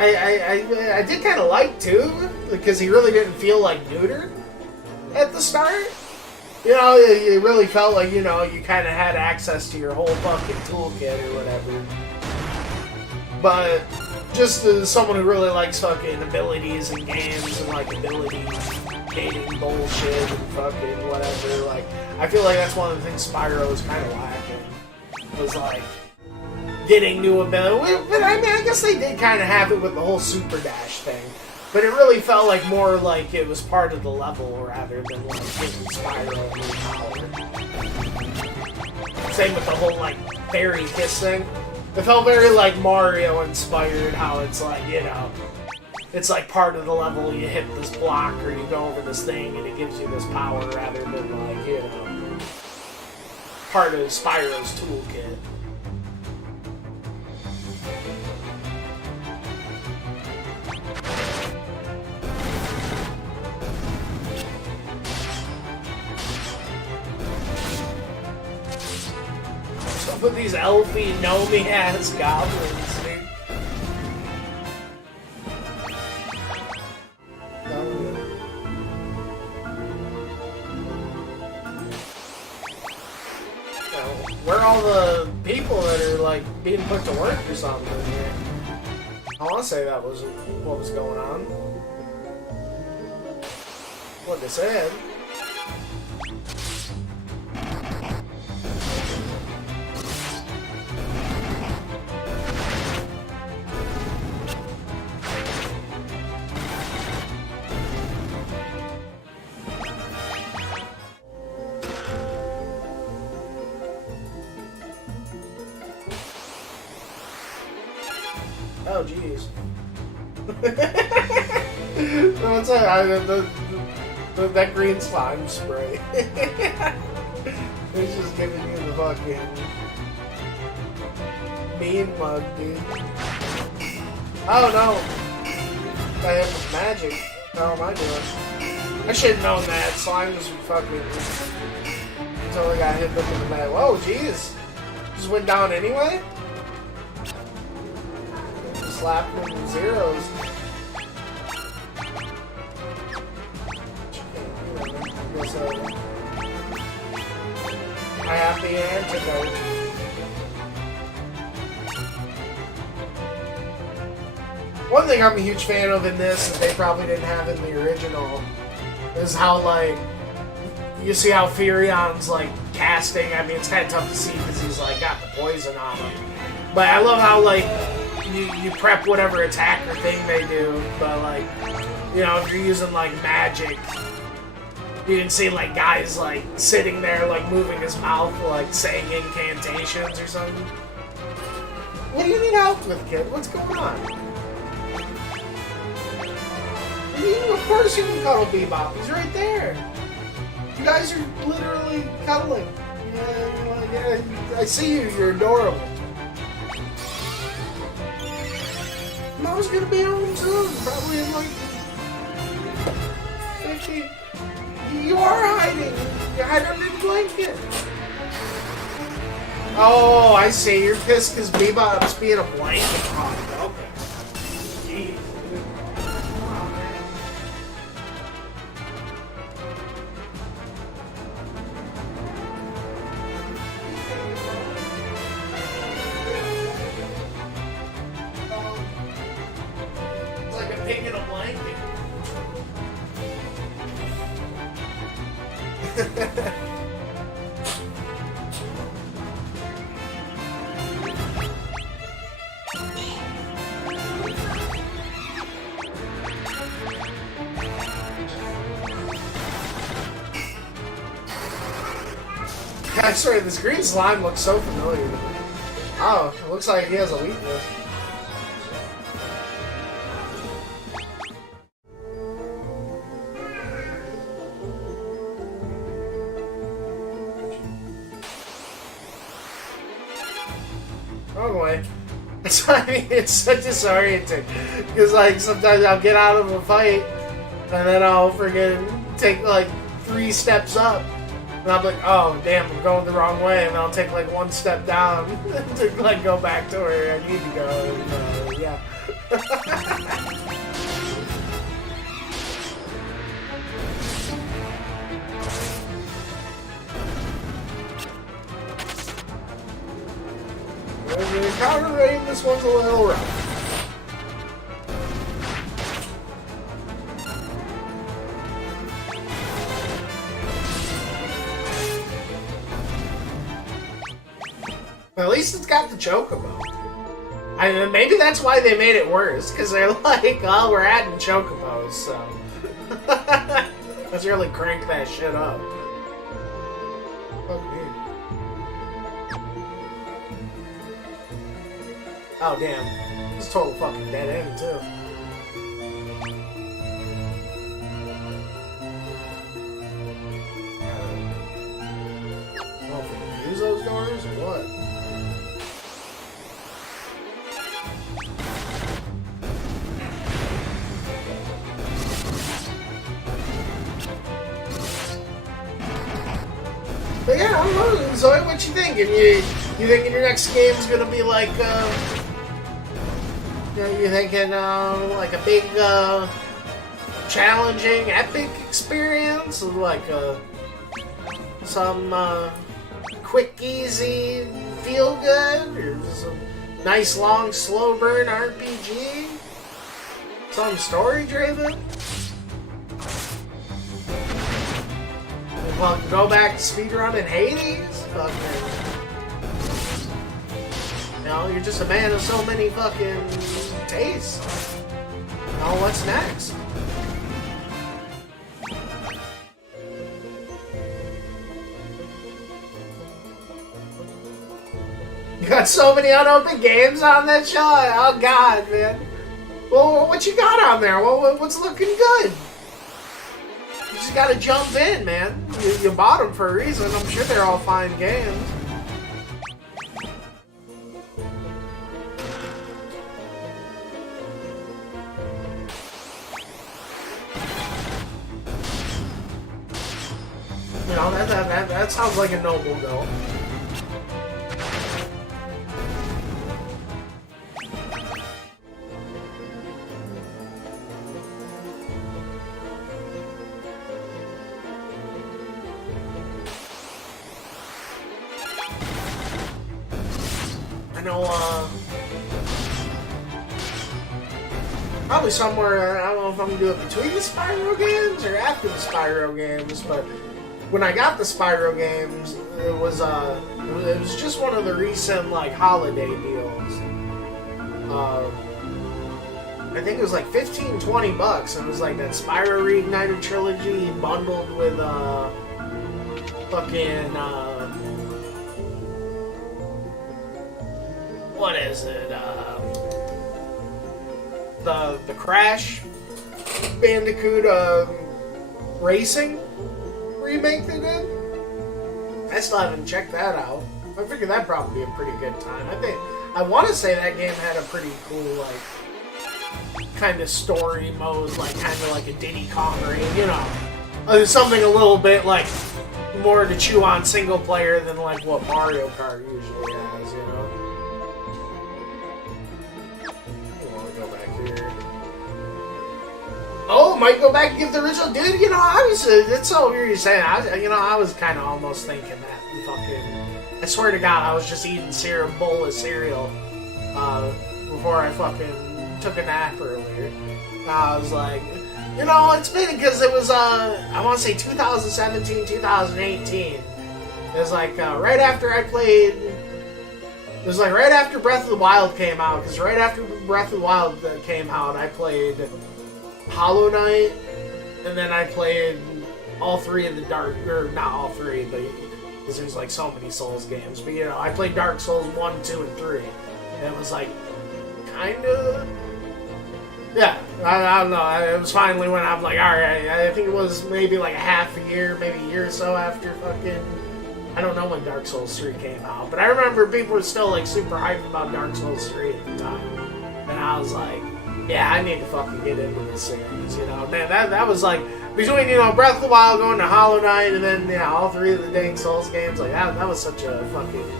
I did kind of like too, because he really didn't feel like neutered at the start. You know, it really felt like, you know, you kind of had access to your whole fucking toolkit or whatever. But just as someone who really likes fucking abilities in games and like ability gaining bullshit and fucking whatever, like, I feel like that's one of the things Spyro was kind of lacking. Was like getting new ability. But I mean, I guess they did kind of have it with the whole Super Dash thing. But it really felt like more like it was part of the level rather than like giving Spyro new power. Same with the whole like fairy kiss thing. It felt very like Mario inspired, how it's like, you know, it's like part of the level, you hit this block or you go over this thing and it gives you this power rather than like, you know, part of Spyro's toolkit. With these elfy, gnomey ass goblins, dude. Where are all the people that are like being put to work or something here? I want to say that was what was going on. What they said. Oh, jeez. What's that? That green slime spray. It's just giving you the fucking mean mug, dude. Oh, no. I have magic. How am I doing? I should have known that. Slime was fucking... Until I got hit up in the back. Whoa, jeez. Just went down anyway? Slapped them zeros. I have the antidote. One thing I'm a huge fan of in this that they probably didn't have in the original is how, like, you see how Furion's, like, casting. I mean, it's kind of tough to see because he's, like, got the poison on him. But I love how, like, you prep whatever attack or thing they do, but like, you know, if you're using like magic, you can see like guys like sitting there like moving his mouth, like saying incantations or something. What do you need help with, kid? What's going on? Of course you can cuddle Bebop. He's right there. You guys are literally cuddling. Yeah, I see you. You're adorable. Mom's gonna be home soon, probably in like 50. You are hiding. You hide under the blanket. Oh, I see. You're pissed because Bebop's being a blanket hog. Okay. Jeez. Pig in a blanket. I swear, this green slime looks so familiar to me. Oh, it looks like he has a weakness. Wrong way. I mean, it's so disorienting. Because, like, sometimes I'll get out of a fight, and then I'll friggin' take, like, 3 steps up. And I'm like, oh, damn, I'm going the wrong way. And I'll take, like, 1 step down to, like, go back to where I need to go. And, yeah. The counter raid, this one's a little rough. At least it's got the chocobo. I mean, maybe that's why they made it worse, because they're like, oh, we're adding chocobos, so. Let's really crank that shit up. Fuck me. Oh, damn. It's a total fucking dead end, too. Oh, if we use those doors, or what? But yeah, I don't know, Zoe, what you thinking? You thinking your next game's gonna be like, you thinking, like a big, challenging, epic experience? Like, some, quick, easy, feel good? Or just a nice, long, slow burn RPG? Some story driven? Well, go back to speedrunning Hades? Fucking. You know, you're just a man of so many fucking tastes. You know, what's next? You got so many unopened games on that show? Oh god, man. Well, what you got on there? What's looking good? You just gotta jump in, man. You bought them for a reason. I'm sure they're all fine games. You know, that sounds like a noble goal. I know, probably somewhere, I don't know if I'm gonna do it between the Spyro games or after the Spyro games, but when I got the Spyro games, it was just one of the recent, like, holiday deals. I think it was like $15-20. It was like that Spyro Reignited trilogy bundled with, fucking, what is it? The Crash Bandicoot Racing remake they did. I still haven't checked that out. I figured that'd probably be a pretty good time. I want to say that game had a pretty cool, like, kind of story mode, like kind of like a Diddy Kong Racing, you know, something a little bit like more to chew on single player than like what Mario Kart usually has, you know. Oh, might go back and give the original. Dude, you know, it's so weird you're saying. I was kind of almost thinking that fucking. I swear to God, I was just eating a bowl of cereal before I fucking took a nap earlier. I was like, You know, it's been because it was, I want to say 2017, 2018. It was like right after I played. It was like right after Breath of the Wild came out. Because right after Breath of the Wild came out, I played Hollow Knight, and then I played all three of the Dark, or not all three, but because there's like so many Souls games. But you know, I played Dark Souls 1, 2, and 3. And it was like kind of. Yeah, I don't know. It was finally when I'm like, alright, I think it was maybe like a half a year, maybe a year or so after fucking. I don't know when Dark Souls 3 came out, but I remember people were still like super hyped about Dark Souls 3 at the time. And I was like, yeah, I need to fucking get into this series, you know. Man, that was like, between, you know, Breath of the Wild going to Hollow Knight and then, yeah, all three of the dang Souls games, like, that was such a fucking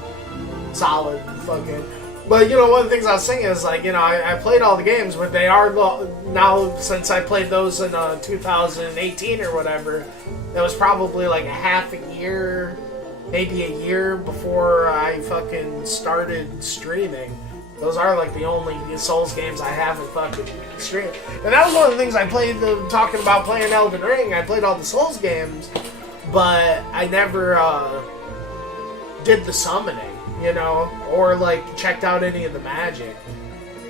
solid fucking. But, you know, one of the things I was thinking is, like, you know, I played all the games, but they are, now, since I played those in 2018 or whatever, that was probably like a half a year, maybe a year before I fucking started streaming. Those are, like, the only Souls games I haven't fucking streamed. And that was one of the things I played, talking about playing Elden Ring. I played all the Souls games, but I never did the summoning. You know, or like checked out any of the magic.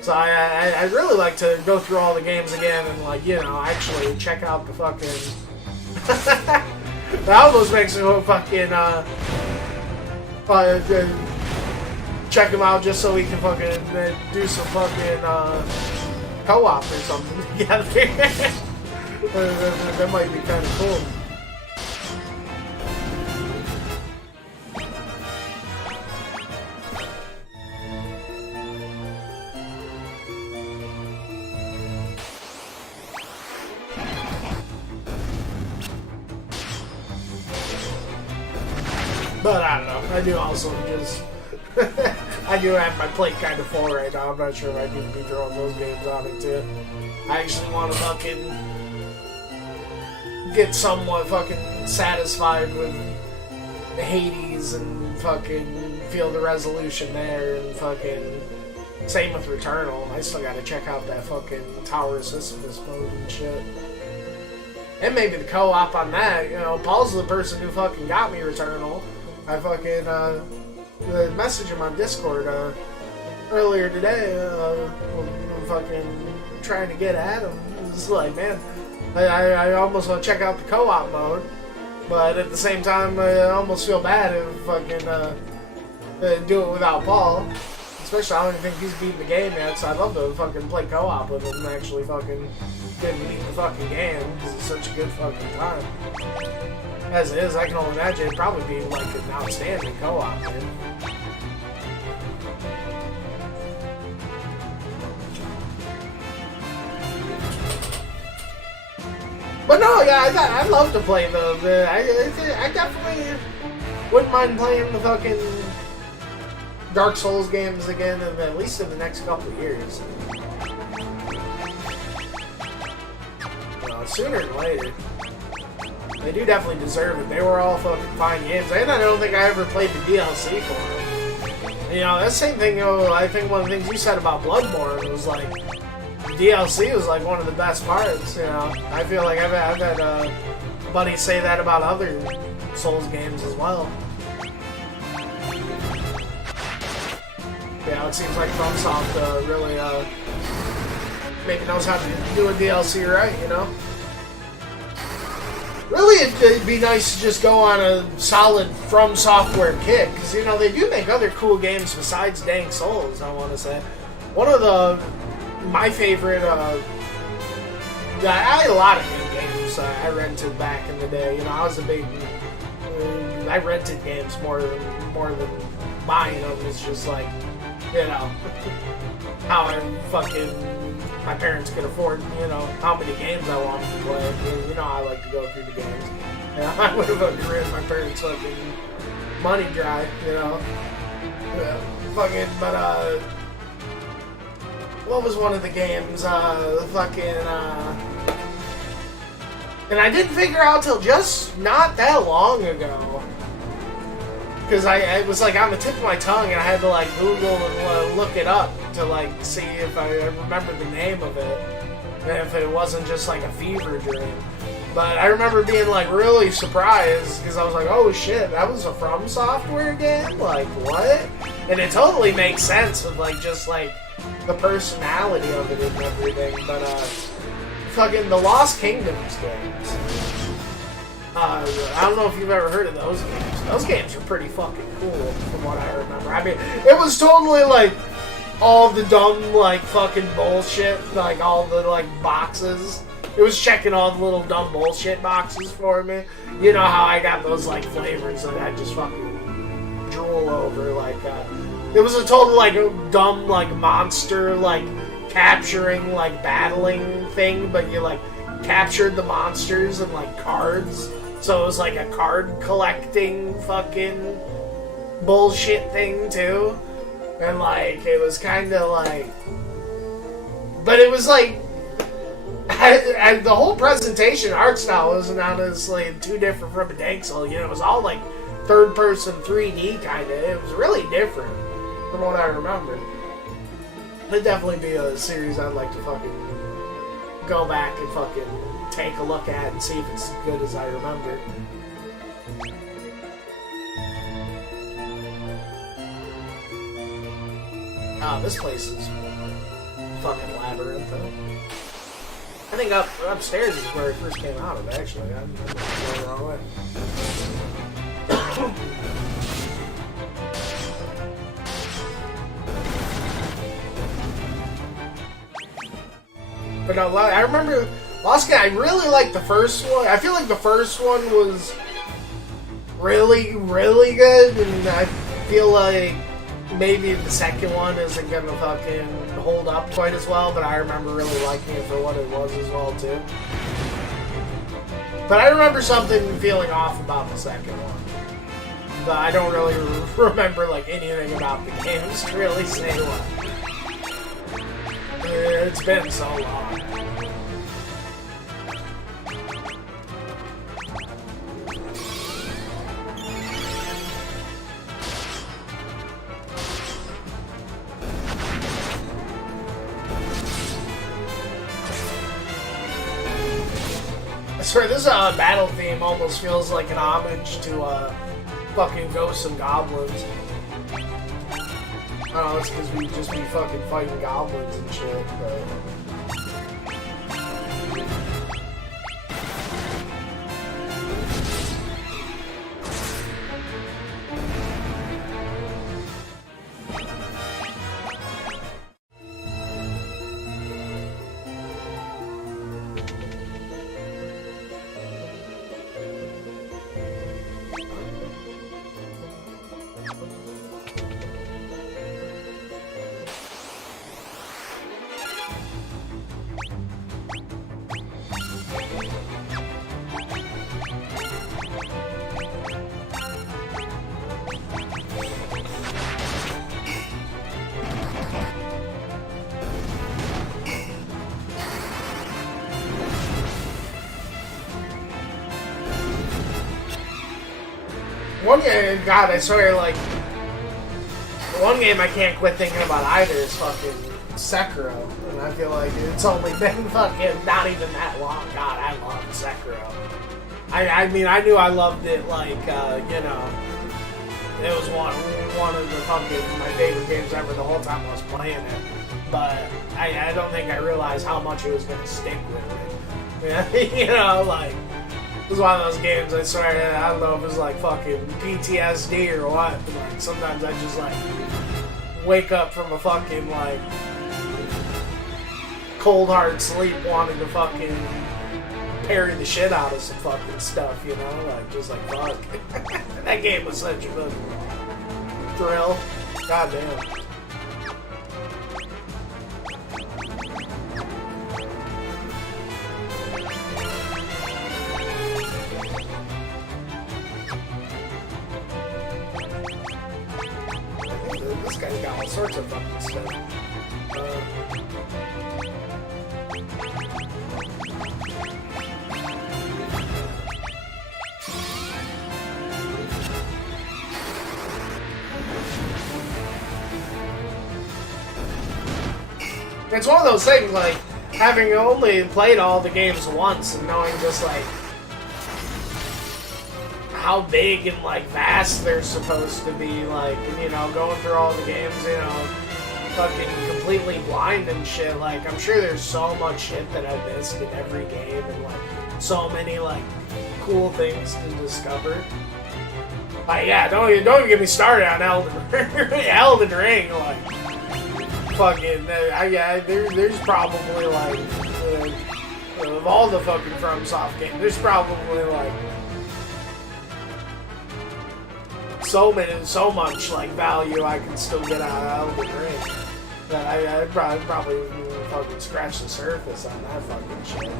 So I really like to go through all the games again and, like, you know, actually check out the fucking. That almost makes me fucking check them out just so we can fucking do some fucking co-op or something together. That might be kind of cool. But I don't know. I do also just. I do have my plate kind of full right now. I'm not sure if I need to be throwing those games on it too. I actually want to fucking get somewhat fucking satisfied with Hades and fucking feel the resolution there and fucking. Same with Returnal. I still gotta check out that fucking Tower of Sisyphus mode and shit. And maybe the co-op on that. You know, Paul's the person who fucking got me Returnal. I fucking messaged him on Discord earlier today. I'm fucking trying to get at him. It's like, man, I almost want to check out the co-op mode, but at the same time, I almost feel bad if fucking do it without Paul. Especially, I don't even think he's beaten the game yet, so I'd love to fucking play co-op with him and actually fucking get him beat the fucking game because it's such a good fucking time. As it is, I can only imagine it'd probably be like an outstanding co-op, man. But no, yeah, I'd love to play those. I definitely wouldn't mind playing the fucking Dark Souls games again, at least in the next couple of years. Sooner than later. They do definitely deserve it. They were all fucking fine games. And I don't think I ever played the DLC for them. You know, that same thing, you know, I think one of the things you said about Bloodborne was like, the DLC was like one of the best parts, you know. I feel like I've had buddies say that about other Souls games as well. Yeah, it seems like FromSoft really maybe knows how to do a DLC right, you know? Really, it'd be nice to just go on a solid From Software kick, because, you know, they do make other cool games besides dang Souls, I want to say. One of my favorite, I had a lot of good games I rented back in the day. You know, I was a big, I rented games more than buying them. It's just like, you know, how I fucking, my parents could afford, you know, how many games I wanted to play. You know, I like to go through the games. Yeah, I would have fucking rid my parents' fucking money dry, you know. Yeah, fucking, but, what was one of the games? And I didn't figure out till just not that long ago. Because I was like on the tip of my tongue and I had to like Google and look it up to like see if I remember the name of it. if it wasn't just like a fever dream. But I remember being like really surprised because I was like, oh shit, that was a From Software game? Like, what? And it totally makes sense with like just like the personality of it and everything. But fucking the Lost Kingdoms games. I don't know if you've ever heard of those games. Those games are pretty fucking cool from what I remember. I mean, it was totally like all the dumb like fucking bullshit, like all the like boxes. It was checking all the little dumb bullshit boxes for me. You know how I got those like flavors that I just fucking drool over. Like it was a total like dumb like monster like capturing like battling thing, but you like captured the monsters and like cards. So it was like a card collecting fucking bullshit thing too. And like it was kind of like, but it was like. And the whole presentation art style wasn't honestly too different from a Danksel. You know, it was all like third-person 3D kind of. It was really different from what I remember. It'd definitely be a series I'd like to fucking go back and fucking take a look at and see if it's as good as I remember. Oh, this place is fucking labyrinth, though. I think upstairs is where it first came out of, actually. I'm going the wrong way. But no, I remember Lost Kingdom, I really liked the first one. I feel like the first one was really, really good, and I feel like maybe the second one isn't gonna fucking hold up quite as well, but I remember really liking it for what it was as well, too. But I remember something feeling off about the second one. But I don't really remember, like, anything about the games to really say what. It's been so long. I swear, this battle theme almost feels like an homage to fucking Ghosts and Goblins. I don't know, it's because we just be fucking fighting goblins and shit, but... One game, God, I swear, like, one game I can't quit thinking about either is fucking Sekiro. And I feel like it's only been fucking not even that long. God, I love Sekiro. I mean, I knew I loved it, like, you know, it was one of the fucking, my favorite games ever the whole time I was playing it. But I don't think I realized how much it was going to stick with me. You know, like, it was one of those games, I swear, I don't know if it was like fucking PTSD or what, but like sometimes I just like wake up from a fucking like cold hard sleep wanting to fucking parry the shit out of some fucking stuff, you know, like just like fuck. That game was such a fucking thrill. God damn. This guy's got all sorts of fucking stuff. It's one of those things, like, having only played all the games once and knowing just like how big and like vast they're supposed to be, like, and, you know, going through all the games, you know, fucking completely blind and shit. Like, I'm sure there's so much shit that I missed in every game, and like so many like cool things to discover. Like, yeah, don't even get me started on Elden Ring. Like, fucking, there's probably like of all the fucking FromSoft games, there's probably like so much like value I can still get out of Elden Ring that I'd probably fucking scratch the surface on that fucking shit.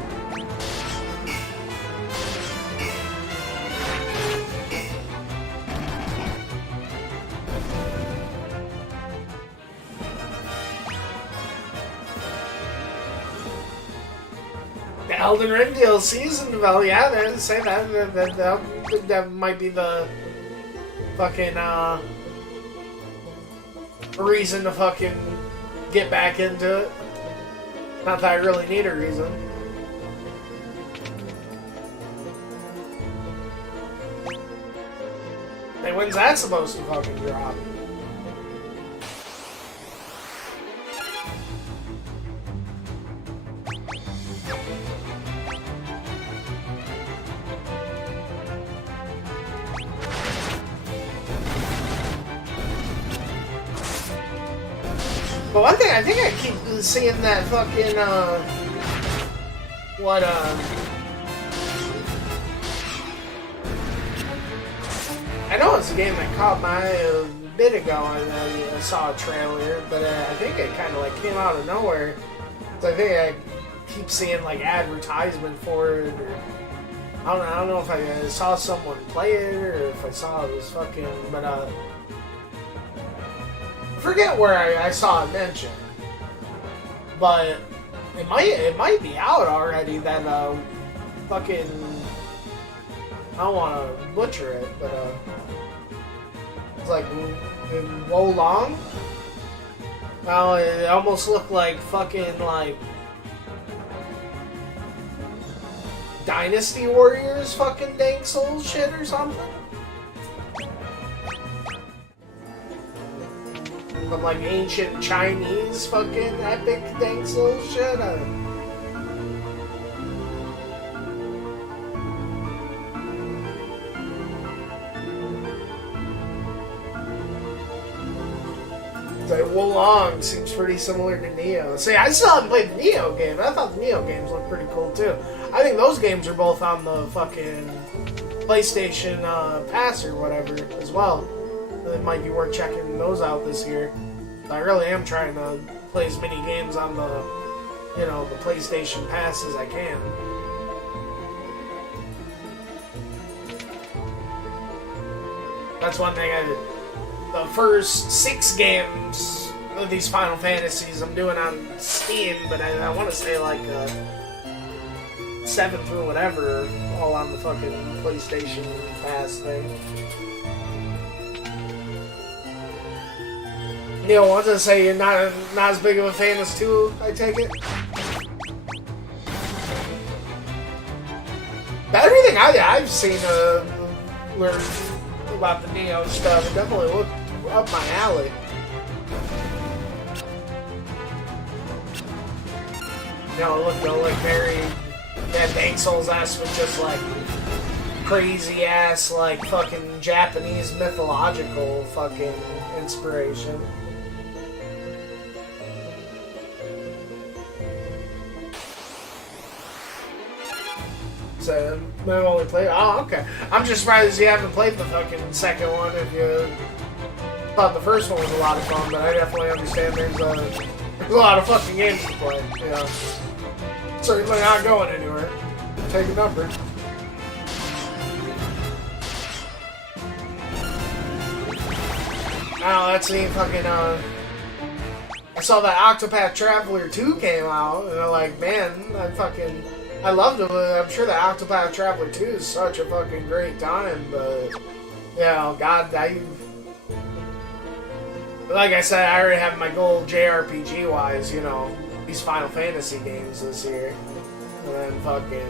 The Elden Ring DLCs in development, yeah, they say that might be the fucking reason to fucking get back into it. Not that I really need a reason. Hey, when's that supposed to fucking drop? But one thing, I think I keep seeing that fucking, I know it's a game that caught my eye a bit ago, and I saw a trailer, but I think it kind of, like, came out of nowhere. So I think I keep seeing, like, advertisement for it, or I don't know if I saw someone play it, or if I saw it was fucking, but, forget where I saw it mentioned, but it might be out already. That fucking, I don't want to butcher it, but it's like Wo Long. Well, it almost looked like fucking like Dynasty Warriors fucking Dank Souls shit or something. But like ancient Chinese fucking epic Dank Souls shit. Like Wo Long seems pretty similar to Neo. See, I still haven't played the Neo game. I thought the Neo games looked pretty cool too. I think those games are both on the fucking PlayStation Pass or whatever as well. It might be worth checking those out this year. I really am trying to play as many games on the, you know, the PlayStation Pass as I can. That's one thing the first 6 games of these Final Fantasies I'm doing on Steam, but I want to say like 7th or whatever, all on the fucking PlayStation Pass thing. Neil wants to say you're not as big of a fan as 2, I take it? Everything I've seen about the Neo stuff, it definitely looked up my alley. You know, it looked like very, Dank Souls-esque with just like crazy ass, like fucking Japanese mythological fucking inspiration. So, I've only played. Oh, okay. I'm just surprised you haven't played the fucking second one. If you thought the first one was a lot of fun, but I definitely understand there's a lot of fucking games to play. Yeah. Certainly not going anywhere. Take a number. Oh, that's the fucking. I saw that Octopath Traveler 2 came out, and I'm like, man, I loved it. I'm sure that Octopath Traveler 2 is such a fucking great time, but yeah, God, like I said, I already have my goal JRPG wise, you know, these Final Fantasy games this year. And then fucking...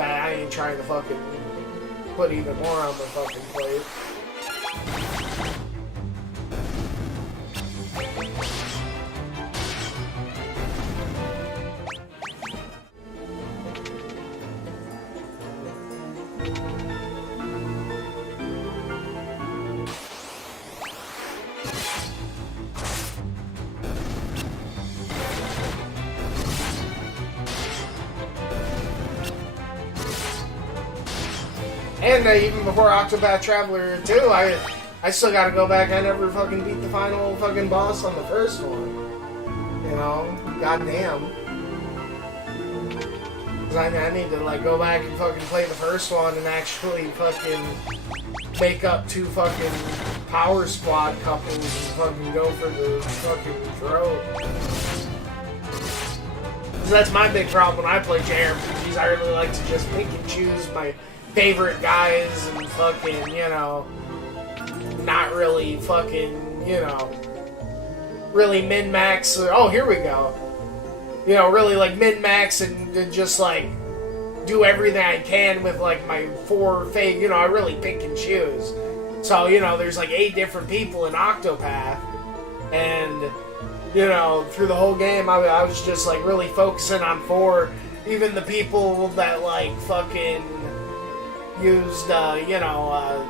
I ain't trying to fucking put even more on the fucking plate. And even before Octopath Traveler 2, I still gotta go back. I never fucking beat the final fucking boss on the first one. You know? Goddamn. Cause I need to like go back and fucking play the first one and actually fucking make up 2 fucking Power Squad couples and fucking go for the fucking throat. Cause that's my big problem when I play JRPGs. I really like to just pick and choose my favorite guys and fucking, you know, not really fucking, you know, really min-max. Oh, here we go. You know, really like min-max and just like do everything I can with like my 4 favorite, you know, I really pick and choose. So, you know, there's like 8 different people in Octopath, and, you know, through the whole game, I was just like really focusing on 4. Even the people that like fucking used, you know,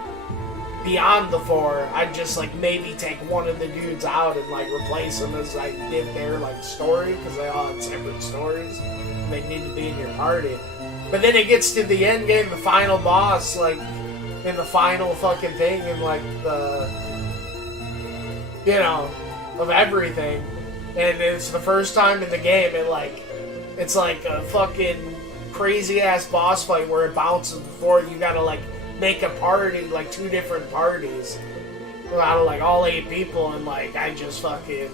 beyond the 4, I'd just like maybe take one of the dudes out and like replace them as I did their like story, because they all had separate stories and they need to be in your party. But then it gets to the end game, the final boss, like in the final fucking thing, and like the, you know, of everything, and it's the first time in the game it's like a fucking crazy ass boss fight where it bounces before you gotta like make a party, like 2 different parties out of like all 8 people, and like I just fucking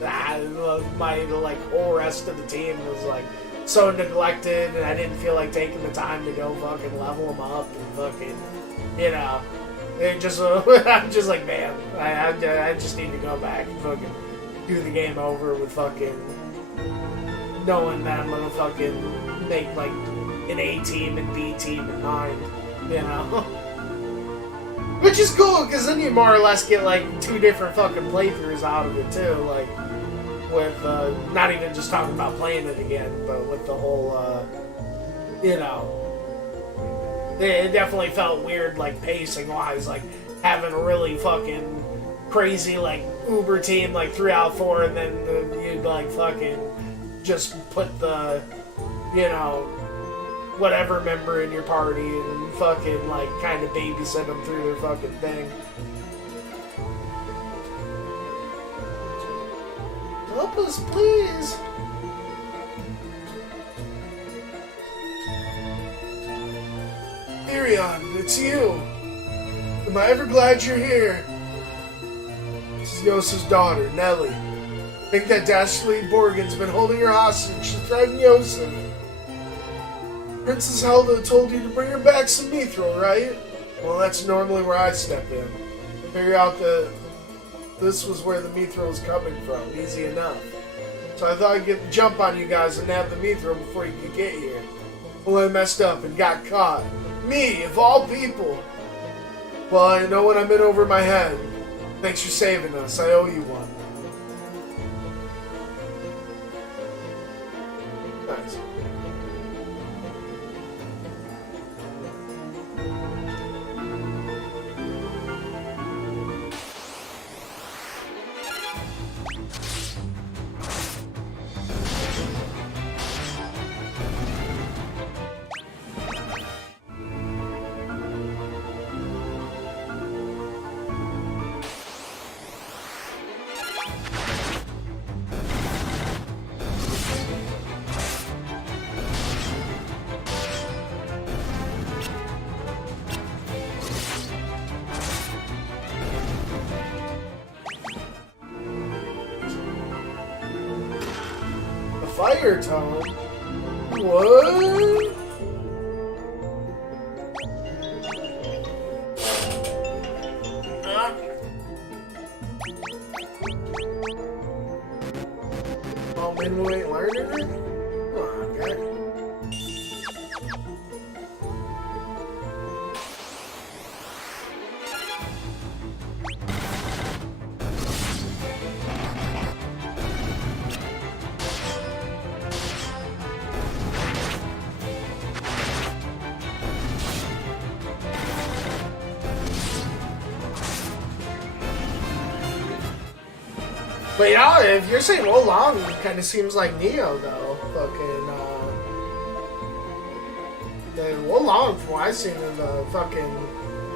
my like whole rest of the team was like so neglected, and I didn't feel like taking the time to go fucking level them up and fucking, you know, it just I'm just like, man, I just need to go back and fucking do the game over with fucking knowing that I'm gonna fucking make like an A team and B team in mind, you know? Which is cool, because then you more or less get like 2 different fucking playthroughs out of it too, like with, not even just talking about playing it again, but with the whole, you know, it definitely felt weird, like pacing wise, like having a really fucking crazy like Uber team like 3 out of 4, and then you'd like fucking just put the, you know, whatever member in your party and fucking like kind of babysit them through their fucking thing. Help us, please. Irion, it's you. Am I ever glad you're here? This is Yosef's daughter, Nelly. I think that dastardly Borgen's been holding her hostage to threaten Yosef. Princess Helda told you to bring her back some mithril, right? Well, that's normally where I step in. Figure out that this was where the mithril was coming from. Easy enough. So I thought I'd get the jump on you guys and nab the mithril before you could get here. Well, I messed up and got caught. Me, of all people. Well, I know when I'm in over my head. Thanks for saving us. I owe you one. Nice. Fire tone? What? Oh And we ain't learning it? Come on, guy. But yeah, if you're saying Wo Long, it kind of seems like Neo, though. The Wo Long, from what I've seen in the fucking...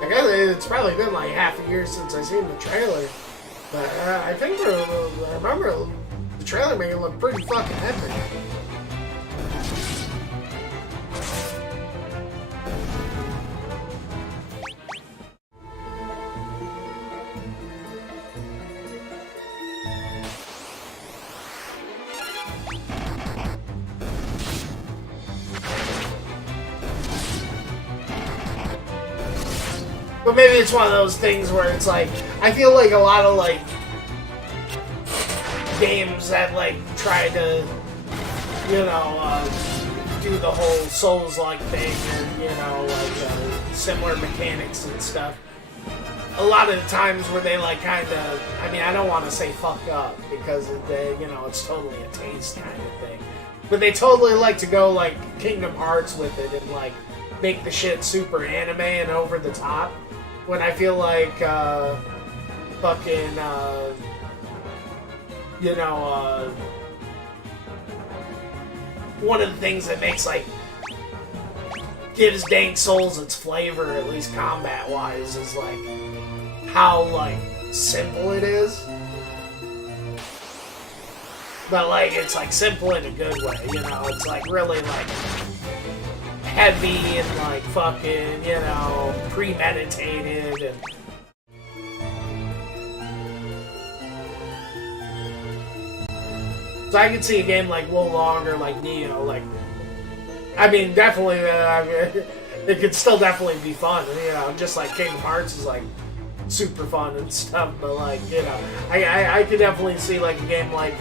I guess it's probably been like half a year since I've seen the trailer. But I think I remember the trailer made it look pretty fucking epic. But maybe it's one of those things where it's like, I feel like a lot of like games that like try to, you know, do the whole Souls-like thing and, you know, like similar mechanics and stuff. A lot of the times where they like kind of, I mean, I don't want to say fuck up because they, you know, it's totally a taste kind of thing. But they totally like to go like Kingdom Hearts with it and like make the shit super anime and over the top. When I feel like, you know, one of the things that makes, like, gives Dank Souls its flavor, at least combat-wise, is, like, how, like, simple it is. But, like, it's, like, simple in a good way, you know? It's, like, really, like... heavy and like fucking, you know, premeditated and so I could see a game like Wo Long or like Neo, like I mean definitely it could still definitely be fun, you know, just like Kingdom Hearts is like super fun and stuff, but like, you know, I could definitely see like a game like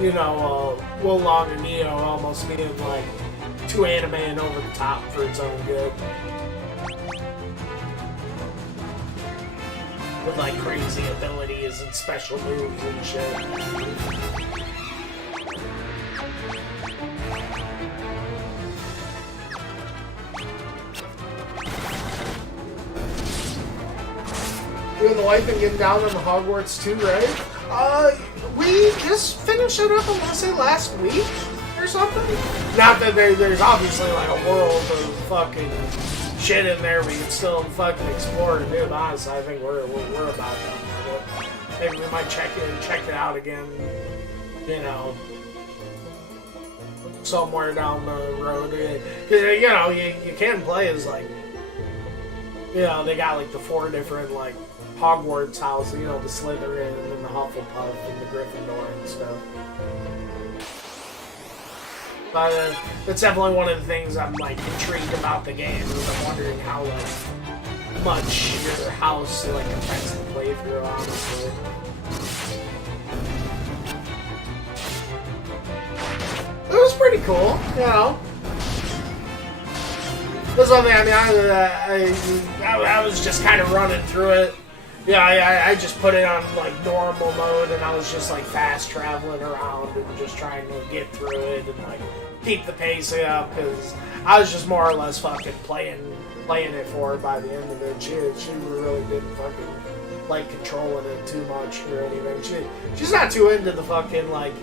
you know, Wo Long or Neo almost being like too anime and over the top for its own good. With like crazy abilities and special moves and shit. You and the wife been getting down on the Hogwarts too, right? We just finished it up, I want to say last week. Or something. Not that there's obviously like a world of fucking shit in there we can still fucking explore and do. But honestly, I think we're about done with it. Maybe we might check it out again. You know, somewhere down the road. Because you know you can play as like, you know, they got like the 4 different like Hogwarts houses. You know, the Slytherin and the Hufflepuff and the Gryffindor and stuff. But that's definitely one of the things I'm like intrigued about the game. Is I'm wondering how like much your house like affects the playthrough. Honestly, it was pretty cool, you know. That's one thing. I mean, I was just kind of running through it. Yeah, I just put it on like normal mode, and I was just like fast traveling around and just trying to get through it and like keep the pace up because I was just more or less fucking playing it for her by the end of it. She really didn't fucking like controlling it too much or anything. She's not too into the fucking like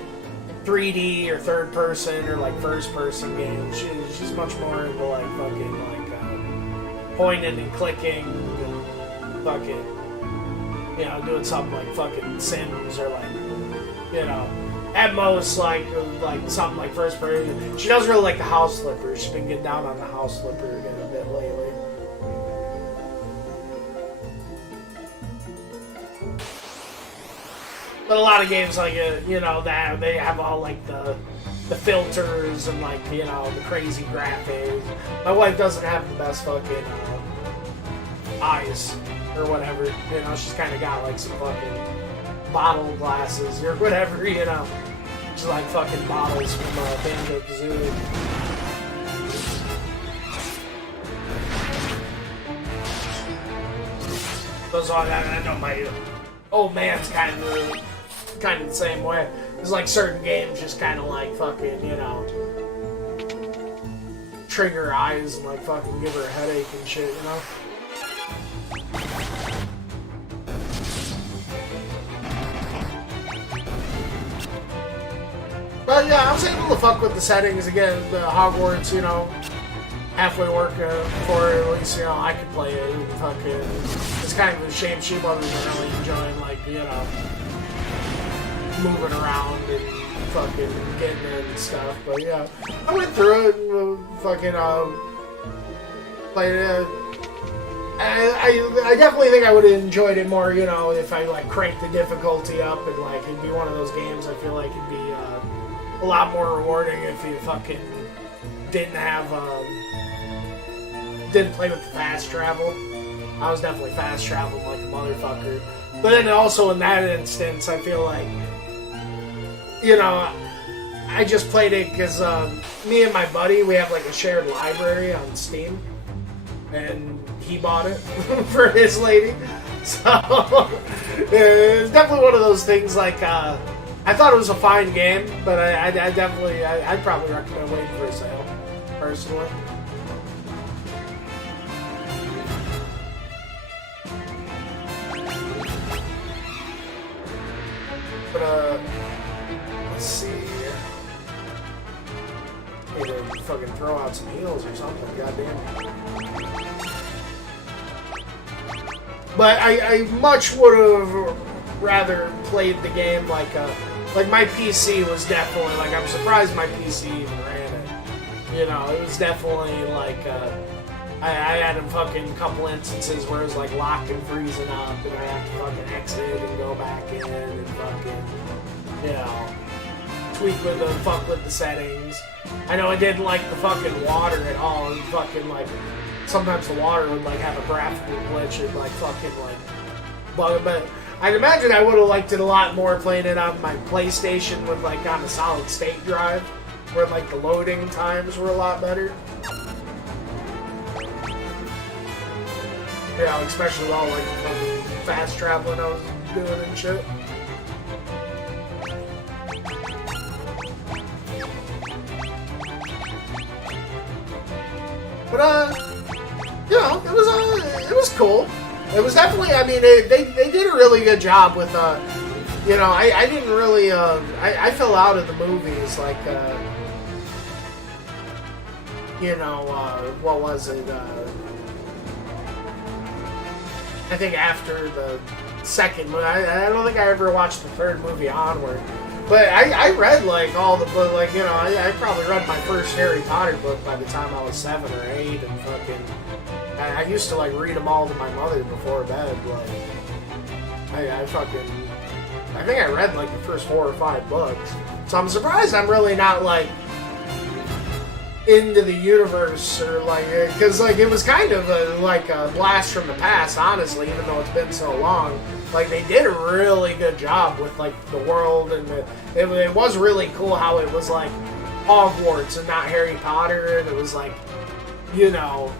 3D or third person or like first person games. She's much more into like fucking like pointing and clicking and fucking, you know, doing something like fucking Sims or like, you know, at most like something like first person. She doesn't really like the house flipper. She's been getting down on the house flipper again a bit lately. But a lot of games like you know, that they have all like the filters and like, you know, the crazy graphics. My wife doesn't have the best fucking eyes or whatever, you know. She's kind of got like some fucking bottle glasses or whatever, you know. Just like fucking bottles from Banjo-Kazooie. Those are, I know my old man's kind of the same way. There's like certain games just kind of like fucking, you know, trigger her eyes and like fucking give her a headache and shit, you know? But yeah, I was able to fuck with the settings again. The Hogwarts, you know, halfway work before at least, you know, I could play it. And fucking, it's kind of a shame she wasn't really enjoying, like, you know, moving around and fucking getting in and stuff. But yeah, I went through it and fucking played it. I definitely think I would have enjoyed it more, you know, if I like cranked the difficulty up and like it'd be one of those games. I feel like it'd be a lot more rewarding if you fucking didn't have didn't play with the fast travel. I was definitely fast traveling like a motherfucker. But then also in that instance, I feel like, you know, I just played it because me and my buddy, we have like a shared library on Steam, and he bought it for his lady. So it's definitely one of those things. Like I thought it was a fine game, but I'd probably recommend waiting for a sale, personally. But let's see. Need to fucking throw out some heals or something. Goddamn. But I much would have rather played the game like my PC was definitely like, I'm surprised my PC even ran it. You know, it was definitely like I had a fucking couple instances where it was like locked and freezing up, and I have to fucking exit and go back in and fucking, you know, fuck with the settings. I know I didn't like the fucking water at all. And fucking like sometimes the water would like have a graphical glitch and like fucking like bug. But I'd imagine I would have liked it a lot more playing it on my PlayStation with like on a solid state drive, where like the loading times were a lot better. Yeah, especially with all like the fast traveling I was doing and shit. But you know, it was cool. It was definitely, I mean, they did a really good job with you know, I didn't really I fell out of the movies, like you know, what was it? I think after the second movie, I don't think I ever watched the third movie onward. But I read like all the book, like, you know, I probably read my first Harry Potter book by the time I was 7 or 8, and fucking, I used to like read them all to my mother before bed. Like, I think I read like the first 4 or 5 books. So I'm surprised I'm really not like into the universe, or like, because like it was kind of like a blast from the past, honestly, even though it's been so long. Like, they did a really good job with like the world, and it was really cool how it was like Hogwarts and not Harry Potter, and it was like, you know,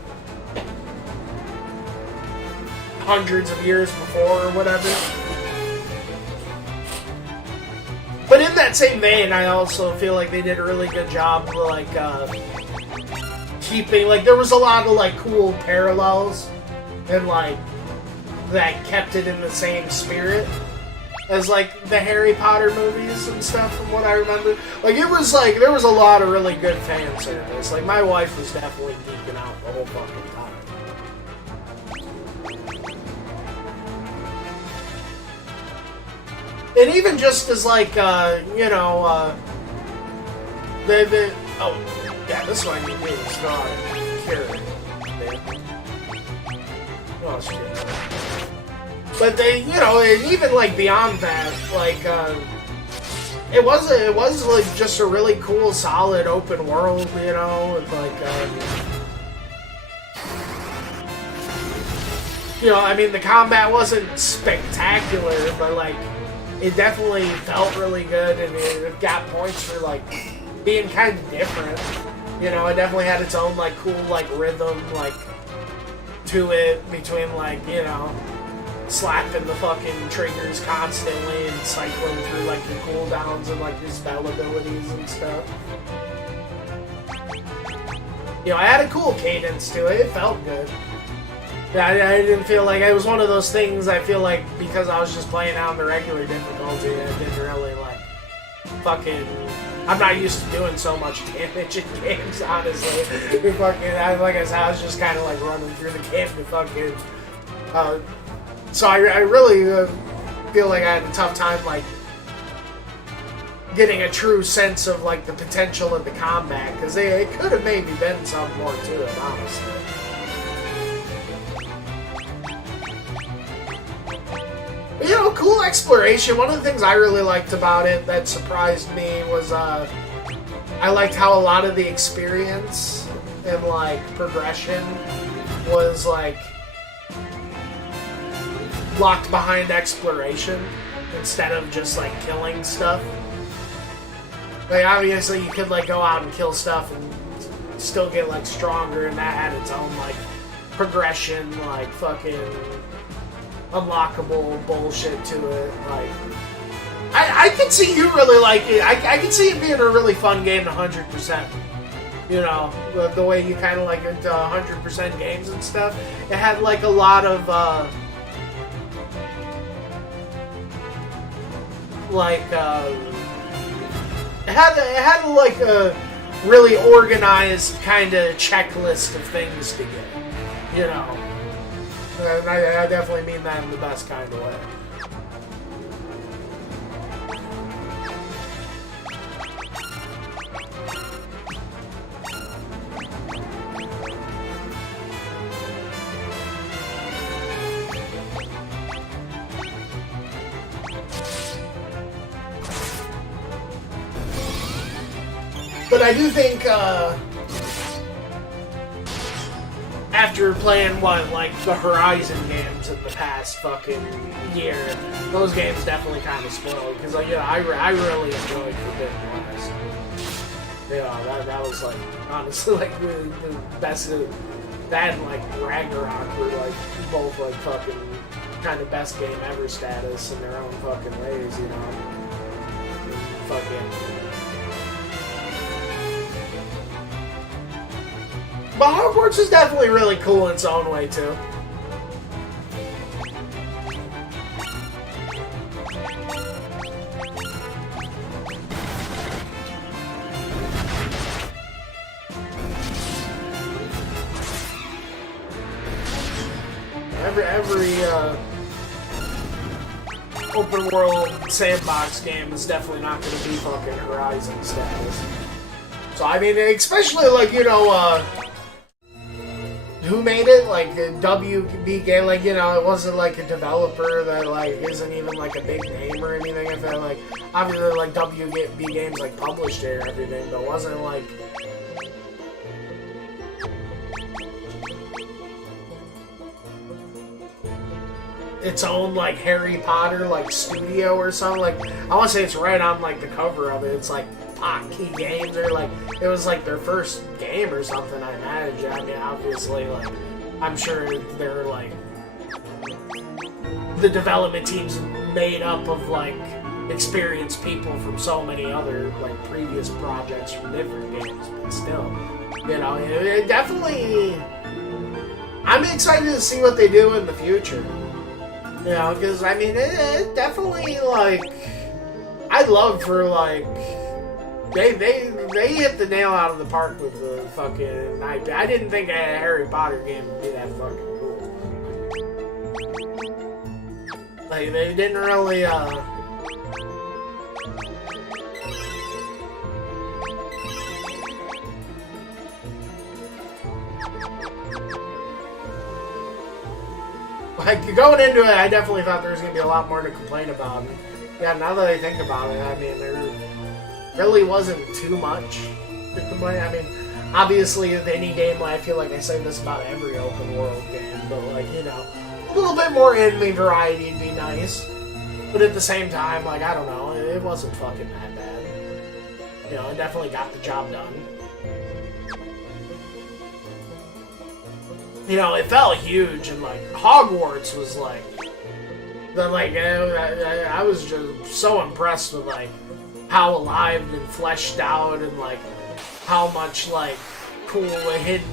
hundreds of years before or whatever. But in that same vein, I also feel like they did a really good job of, like, keeping, like, there was a lot of, like, cool parallels, and, like, that kept it in the same spirit as, like, the Harry Potter movies and stuff, from what I remember. Like, it was, like, there was a lot of really good fan service. Like, my wife was definitely geeking out the whole fucking time. And even just as, like, you know, oh, yeah, this one you do is not Karen. Oh, shit. But they, you know, and even, like, beyond that, like, it was like, just a really cool, solid, open world, you know, with, like, you know, I mean, the combat wasn't spectacular, but, like, it definitely felt really good, and it got points for like being kind of different. You know, it definitely had its own like cool like rhythm like to it between like, you know, slapping the fucking triggers constantly and cycling through like your cooldowns and like your spell abilities and stuff. You know, I had a cool cadence to it. It felt good. Yeah, I didn't feel like it was one of those things. I feel like because I was just playing out in the regular difficulty, it didn't really like fucking. I'm not used to doing so much damage in games, honestly. Like I said, I was just kind of like running through the game to fucking. So I really feel like I had a tough time like getting a true sense of like the potential of the combat, because it could have maybe been something more to it, honestly. You know, cool exploration. One of the things I really liked about it that surprised me was I liked how a lot of the experience and like progression was like locked behind exploration instead of just like killing stuff. Like obviously you could like go out and kill stuff and still get like stronger, and that had its own like progression, like fucking unlockable bullshit to it. Like, I can see you really like it. I can see it being a really fun game 100%. You know, the way you kind of like into 100% games and stuff. It had like a lot of it had like a really organized kind of checklist of things to get. You know. And I definitely mean that in the best kind of way. But I do think, after playing like the Horizon games in the past fucking year, those games definitely kind of spoiled, because like, yeah, I really enjoyed Forbidden West. Yeah, that was like honestly like the best. That and like Ragnarok were like both like fucking kind of best game ever status in their own fucking ways, you know. Fucking. But Hogwarts is definitely really cool in its own way, too. Every open world sandbox game is definitely not going to be fucking Horizon status. So, I mean, especially like, you know, who made it? Like WB game, like, you know, it wasn't like a developer that like isn't even like a big name or anything. I felt like obviously like WB games like published it or everything, but it wasn't like its own like Harry Potter like studio or something. Like I want to say it's right on like the cover of it. It's like Hotkey Games, or like it was like their first game or something, I imagine. I mean, obviously, like I'm sure they're like the development team's made up of like experienced people from so many other like previous projects from different games, but still, you know, it definitely. I'm excited to see what they do in the future. You know, because I mean, it definitely like I'd love for like. They hit the nail out of the park with the fucking. I didn't think a Harry Potter game would be that fucking cool. Like they didn't really like going into it, I definitely thought there was gonna be a lot more to complain about. And yeah, now that I think about it, I mean there really wasn't too much to complain. I mean, obviously, with any game, I feel like I say this about every open world game, but like, you know, a little bit more enemy variety would be nice. But at the same time, like, I don't know, it wasn't fucking that bad. You know, it definitely got the job done. You know, it felt huge, and, like, Hogwarts was, like, I was just so impressed with, like, how alive and fleshed out, and, like, how much, like, cool hidden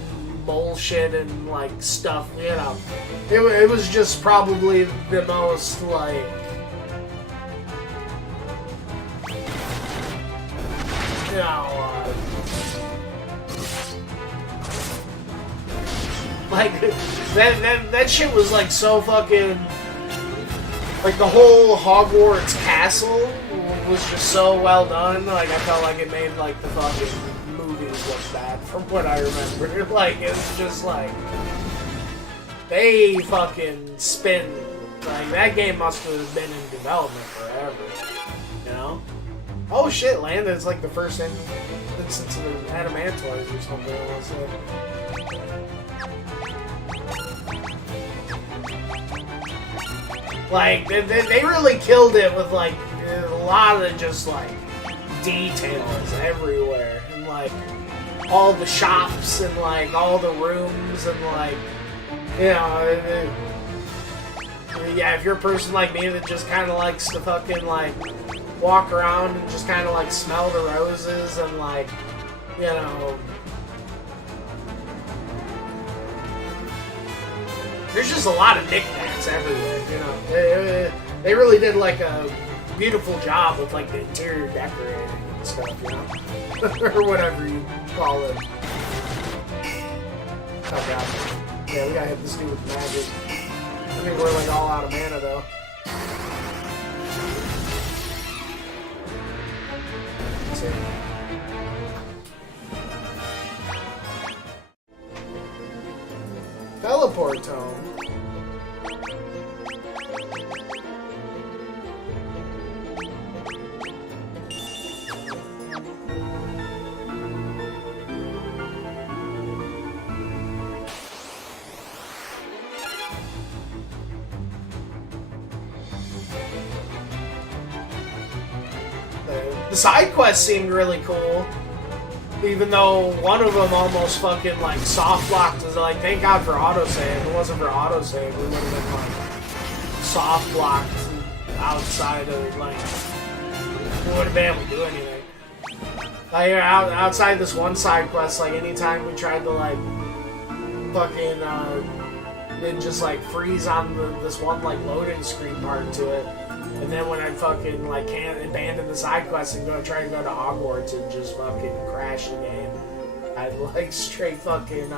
bullshit and, like, stuff, you know. It was just probably the most, like, you know, like, that shit was, like, so fucking, like, the whole Hogwarts castle was just so well done. Like, I felt like it made, like, the fucking movies look bad from what I remember. Like, it was just, like, they fucking spin, like, that game must have been in development forever, you know? Oh shit, Landon's like the first instance of the Adamantoids or something, I want to say. Like, they really killed it with, like, a lot of just, like, details everywhere. And, like, all the shops and, like, all the rooms and, like, you know, yeah, if you're a person like me that just kind of likes to fucking, like, walk around and just kind of, like, smell the roses and, like, you know, there's just a lot of knickknacks everywhere, you know. They really did, like, a beautiful job with, like, the interior decorating and stuff, you know? Or whatever you call it. Oh, God. Yeah, we gotta hit this dude with magic. I think we're, like, all out of mana, though. Let's see. Teleport tome. The side quests seemed really cool. Even though one of them almost fucking, like, soft-blocked us. Like, thank God for autosave. If it wasn't for autosave, we would have been, like, soft-blocked outside of, like, we wouldn't have been able to do anything. Like, outside this one side quest, like, anytime we tried to, like, fucking, then just, like, freeze on this one, like, loading screen part to it. And then when I fucking, like, can't abandon the side quest and try to go to Hogwarts and just fucking crash the game, I'd, like, straight fucking,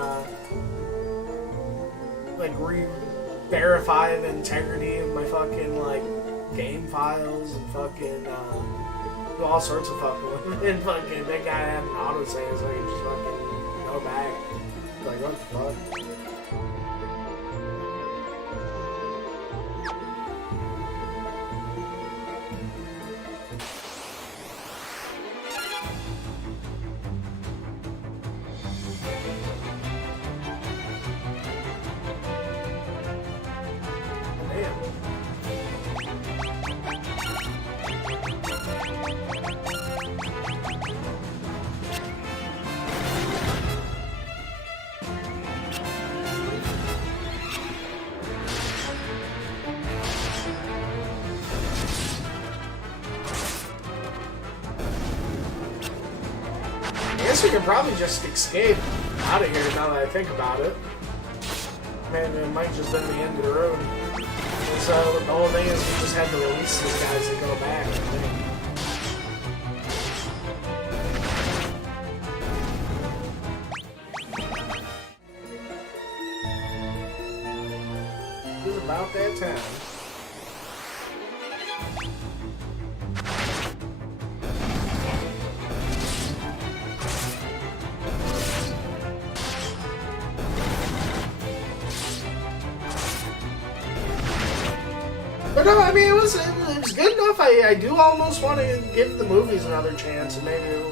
like, re-verify the integrity of my fucking, like, game files and fucking, do all sorts of fucking, and fucking, that guy had an autosave, so he just fucking go back. Like, what the fuck? I guess we could probably just escape out of here now that I think about it. Man, it might just been the end of the road. And so the whole thing is we just had to release these guys and go back, I think. It was about that time. But no, I mean, it was good enough. I do almost want to give the movies another chance and maybe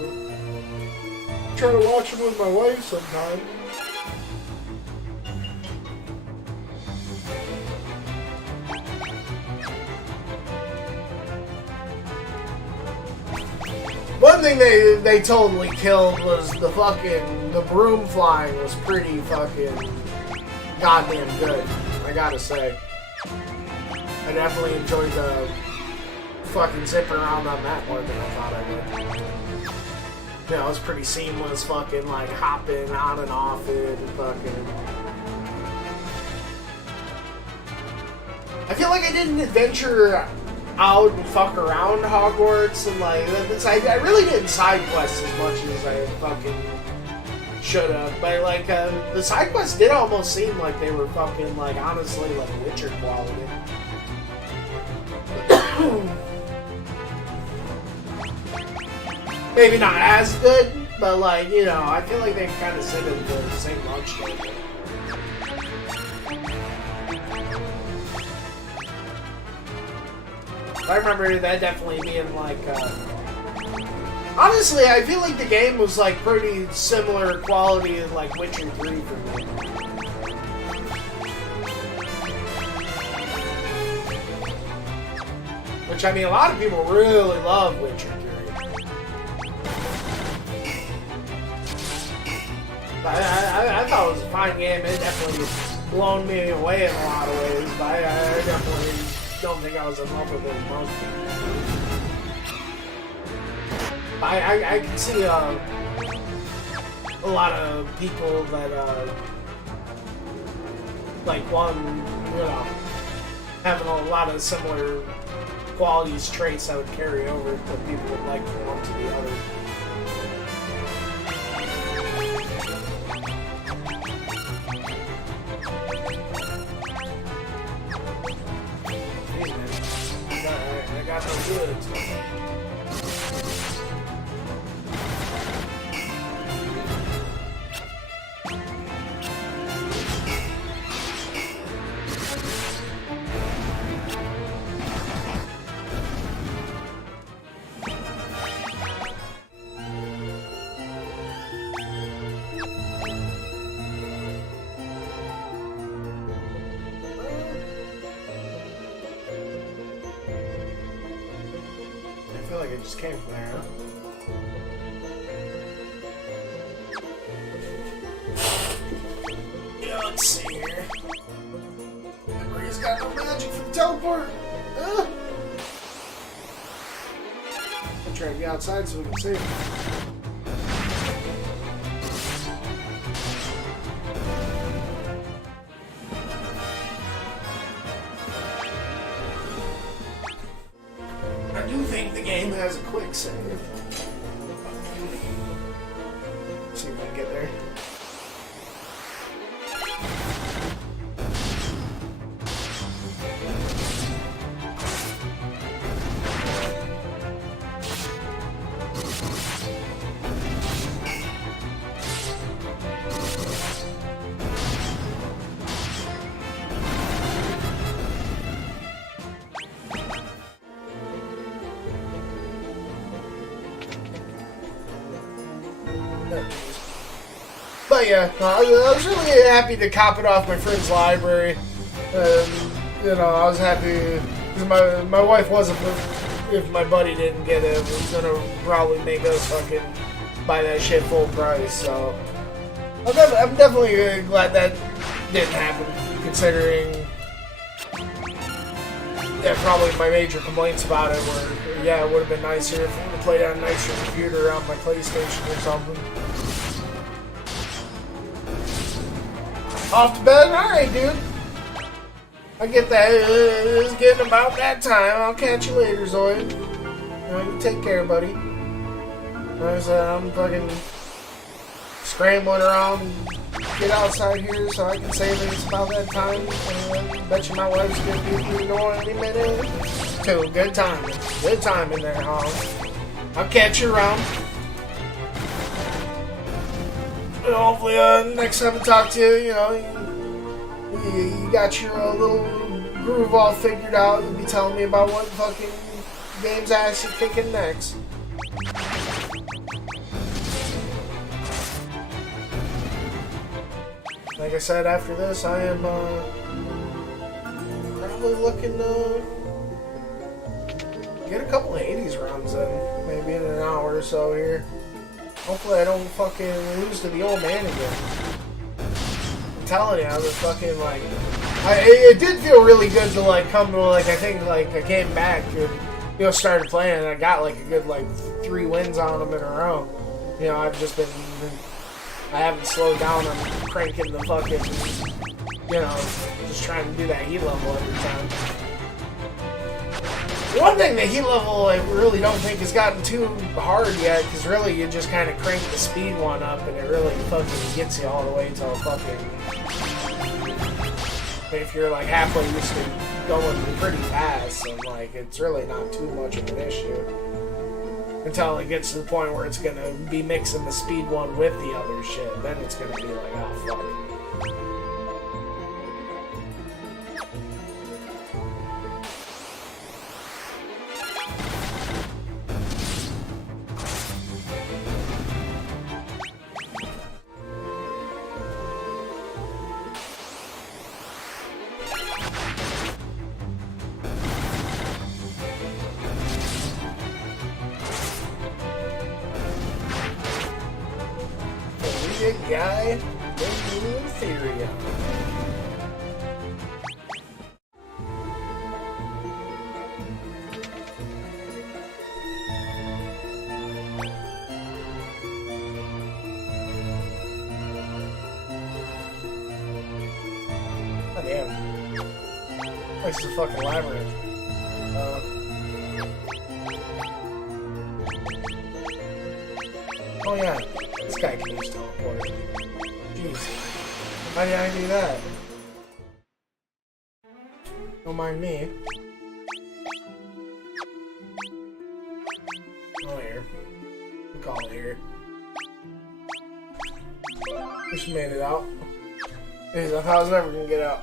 try to watch them with my wife sometime. one thing they totally killed was the broom flying was pretty fucking goddamn good. I gotta say, I definitely enjoyed the fucking zipping around on that more than I thought I would. You know, it was pretty seamless, fucking like hopping on and off it and fucking. I feel like I didn't adventure out and fuck around Hogwarts and like I really didn't side quest as much as I fucking should have. But like the side quests did almost seem like they were fucking like honestly like Witcher quality. Maybe not as good, but like, you know, I feel like they kind of sit in the same launch table. I remember that definitely being like, honestly, I feel like the game was like pretty similar quality to like Witcher 3 for me. Which, I mean, a lot of people really love Witcher 3. I thought it was a fine game. It definitely blown me away in a lot of ways, but I definitely don't think I was in love with it as most people. I can see a lot of people that like one, you know, having a lot of similar qualities, traits that would carry over that people would like from one to the other. I got no goods. I feel like it just came from there, huh? Yeah, let's see here. Memory's got no magic for the teleport! I'm trying to be outside so we can see. I do think the game has a quick save. See if I can get there. But yeah, I was really happy to cop it off my friend's library. You know, I was happy because my wife wasn't. If my buddy didn't get it, was gonna probably make us fucking buy that shit full price. So I'm definitely glad that didn't happen, considering. Yeah, probably my major complaints about it were, yeah, it would have been nicer if I played on a nicer computer on my PlayStation or something. Off to bed? Alright, dude. I get that. It's getting about that time. I'll catch you later, Zoid. You take care, buddy. Like I said, I'm fucking scrambling around. Get outside here so I can say that it's about that time. Bet you my wife's gonna be through the door any minute. Too. Good timing. Good timing there, Hog. I'll catch you around. And hopefully, next time I talk to you, you know, you got your little groove all figured out. You'll be telling me about what fucking games I actually kicking next. Like I said, after this, I am probably looking to get a couple of Hades runs in, maybe in an hour or so here. Hopefully I don't fucking lose to the old man again. I'm telling you, I was fucking like... it did feel really good to like come to like, I think like I came back and, you know, started playing and I got like a good like 3 wins on them in a row. You know, I've just been... I haven't slowed down on cranking the fucking... You know, just trying to do that heat level every time. One thing, the heat level I really don't think has gotten too hard yet, because really you just kind of crank the speed one up and it really fucking gets you all the way till fucking... If you're like halfway used to going pretty fast, and like it's really not too much of an issue. Until it gets to the point where it's gonna be mixing the speed one with the other shit, then it's gonna be like, oh fuck. Big guy, big Ethereum. Oh damn. This is a fucking labyrinth. Oh yeah. This guy can use teleport. Jeez. How did I do that? Don't mind me. Oh, here. We call it here. Just made it out. Jeez, I thought I was never gonna get out.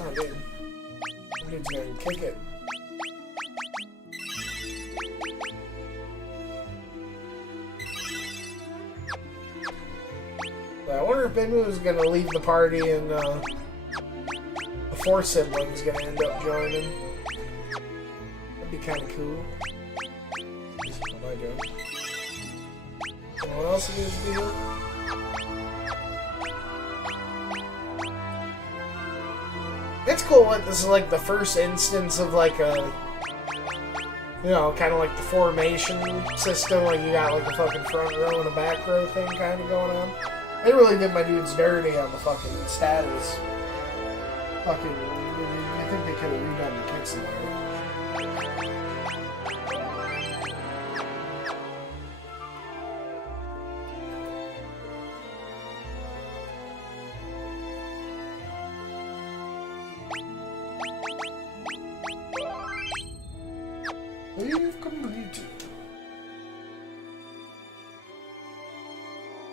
Oh, dude. Dude's gonna kick it. I wonder if Benmu is going to leave the party and the 4 siblings going to end up joining. That'd be kind of cool. What am I doing? What else needs to be here? It's cool that this is like the first instance of like a, you know, kind of like the formation system. Like you got like a fucking front row and a back row thing kind of going on. They really did my dudes dirty on the fucking status. Fucking, I think they could have redone the kicks in there. We've completed.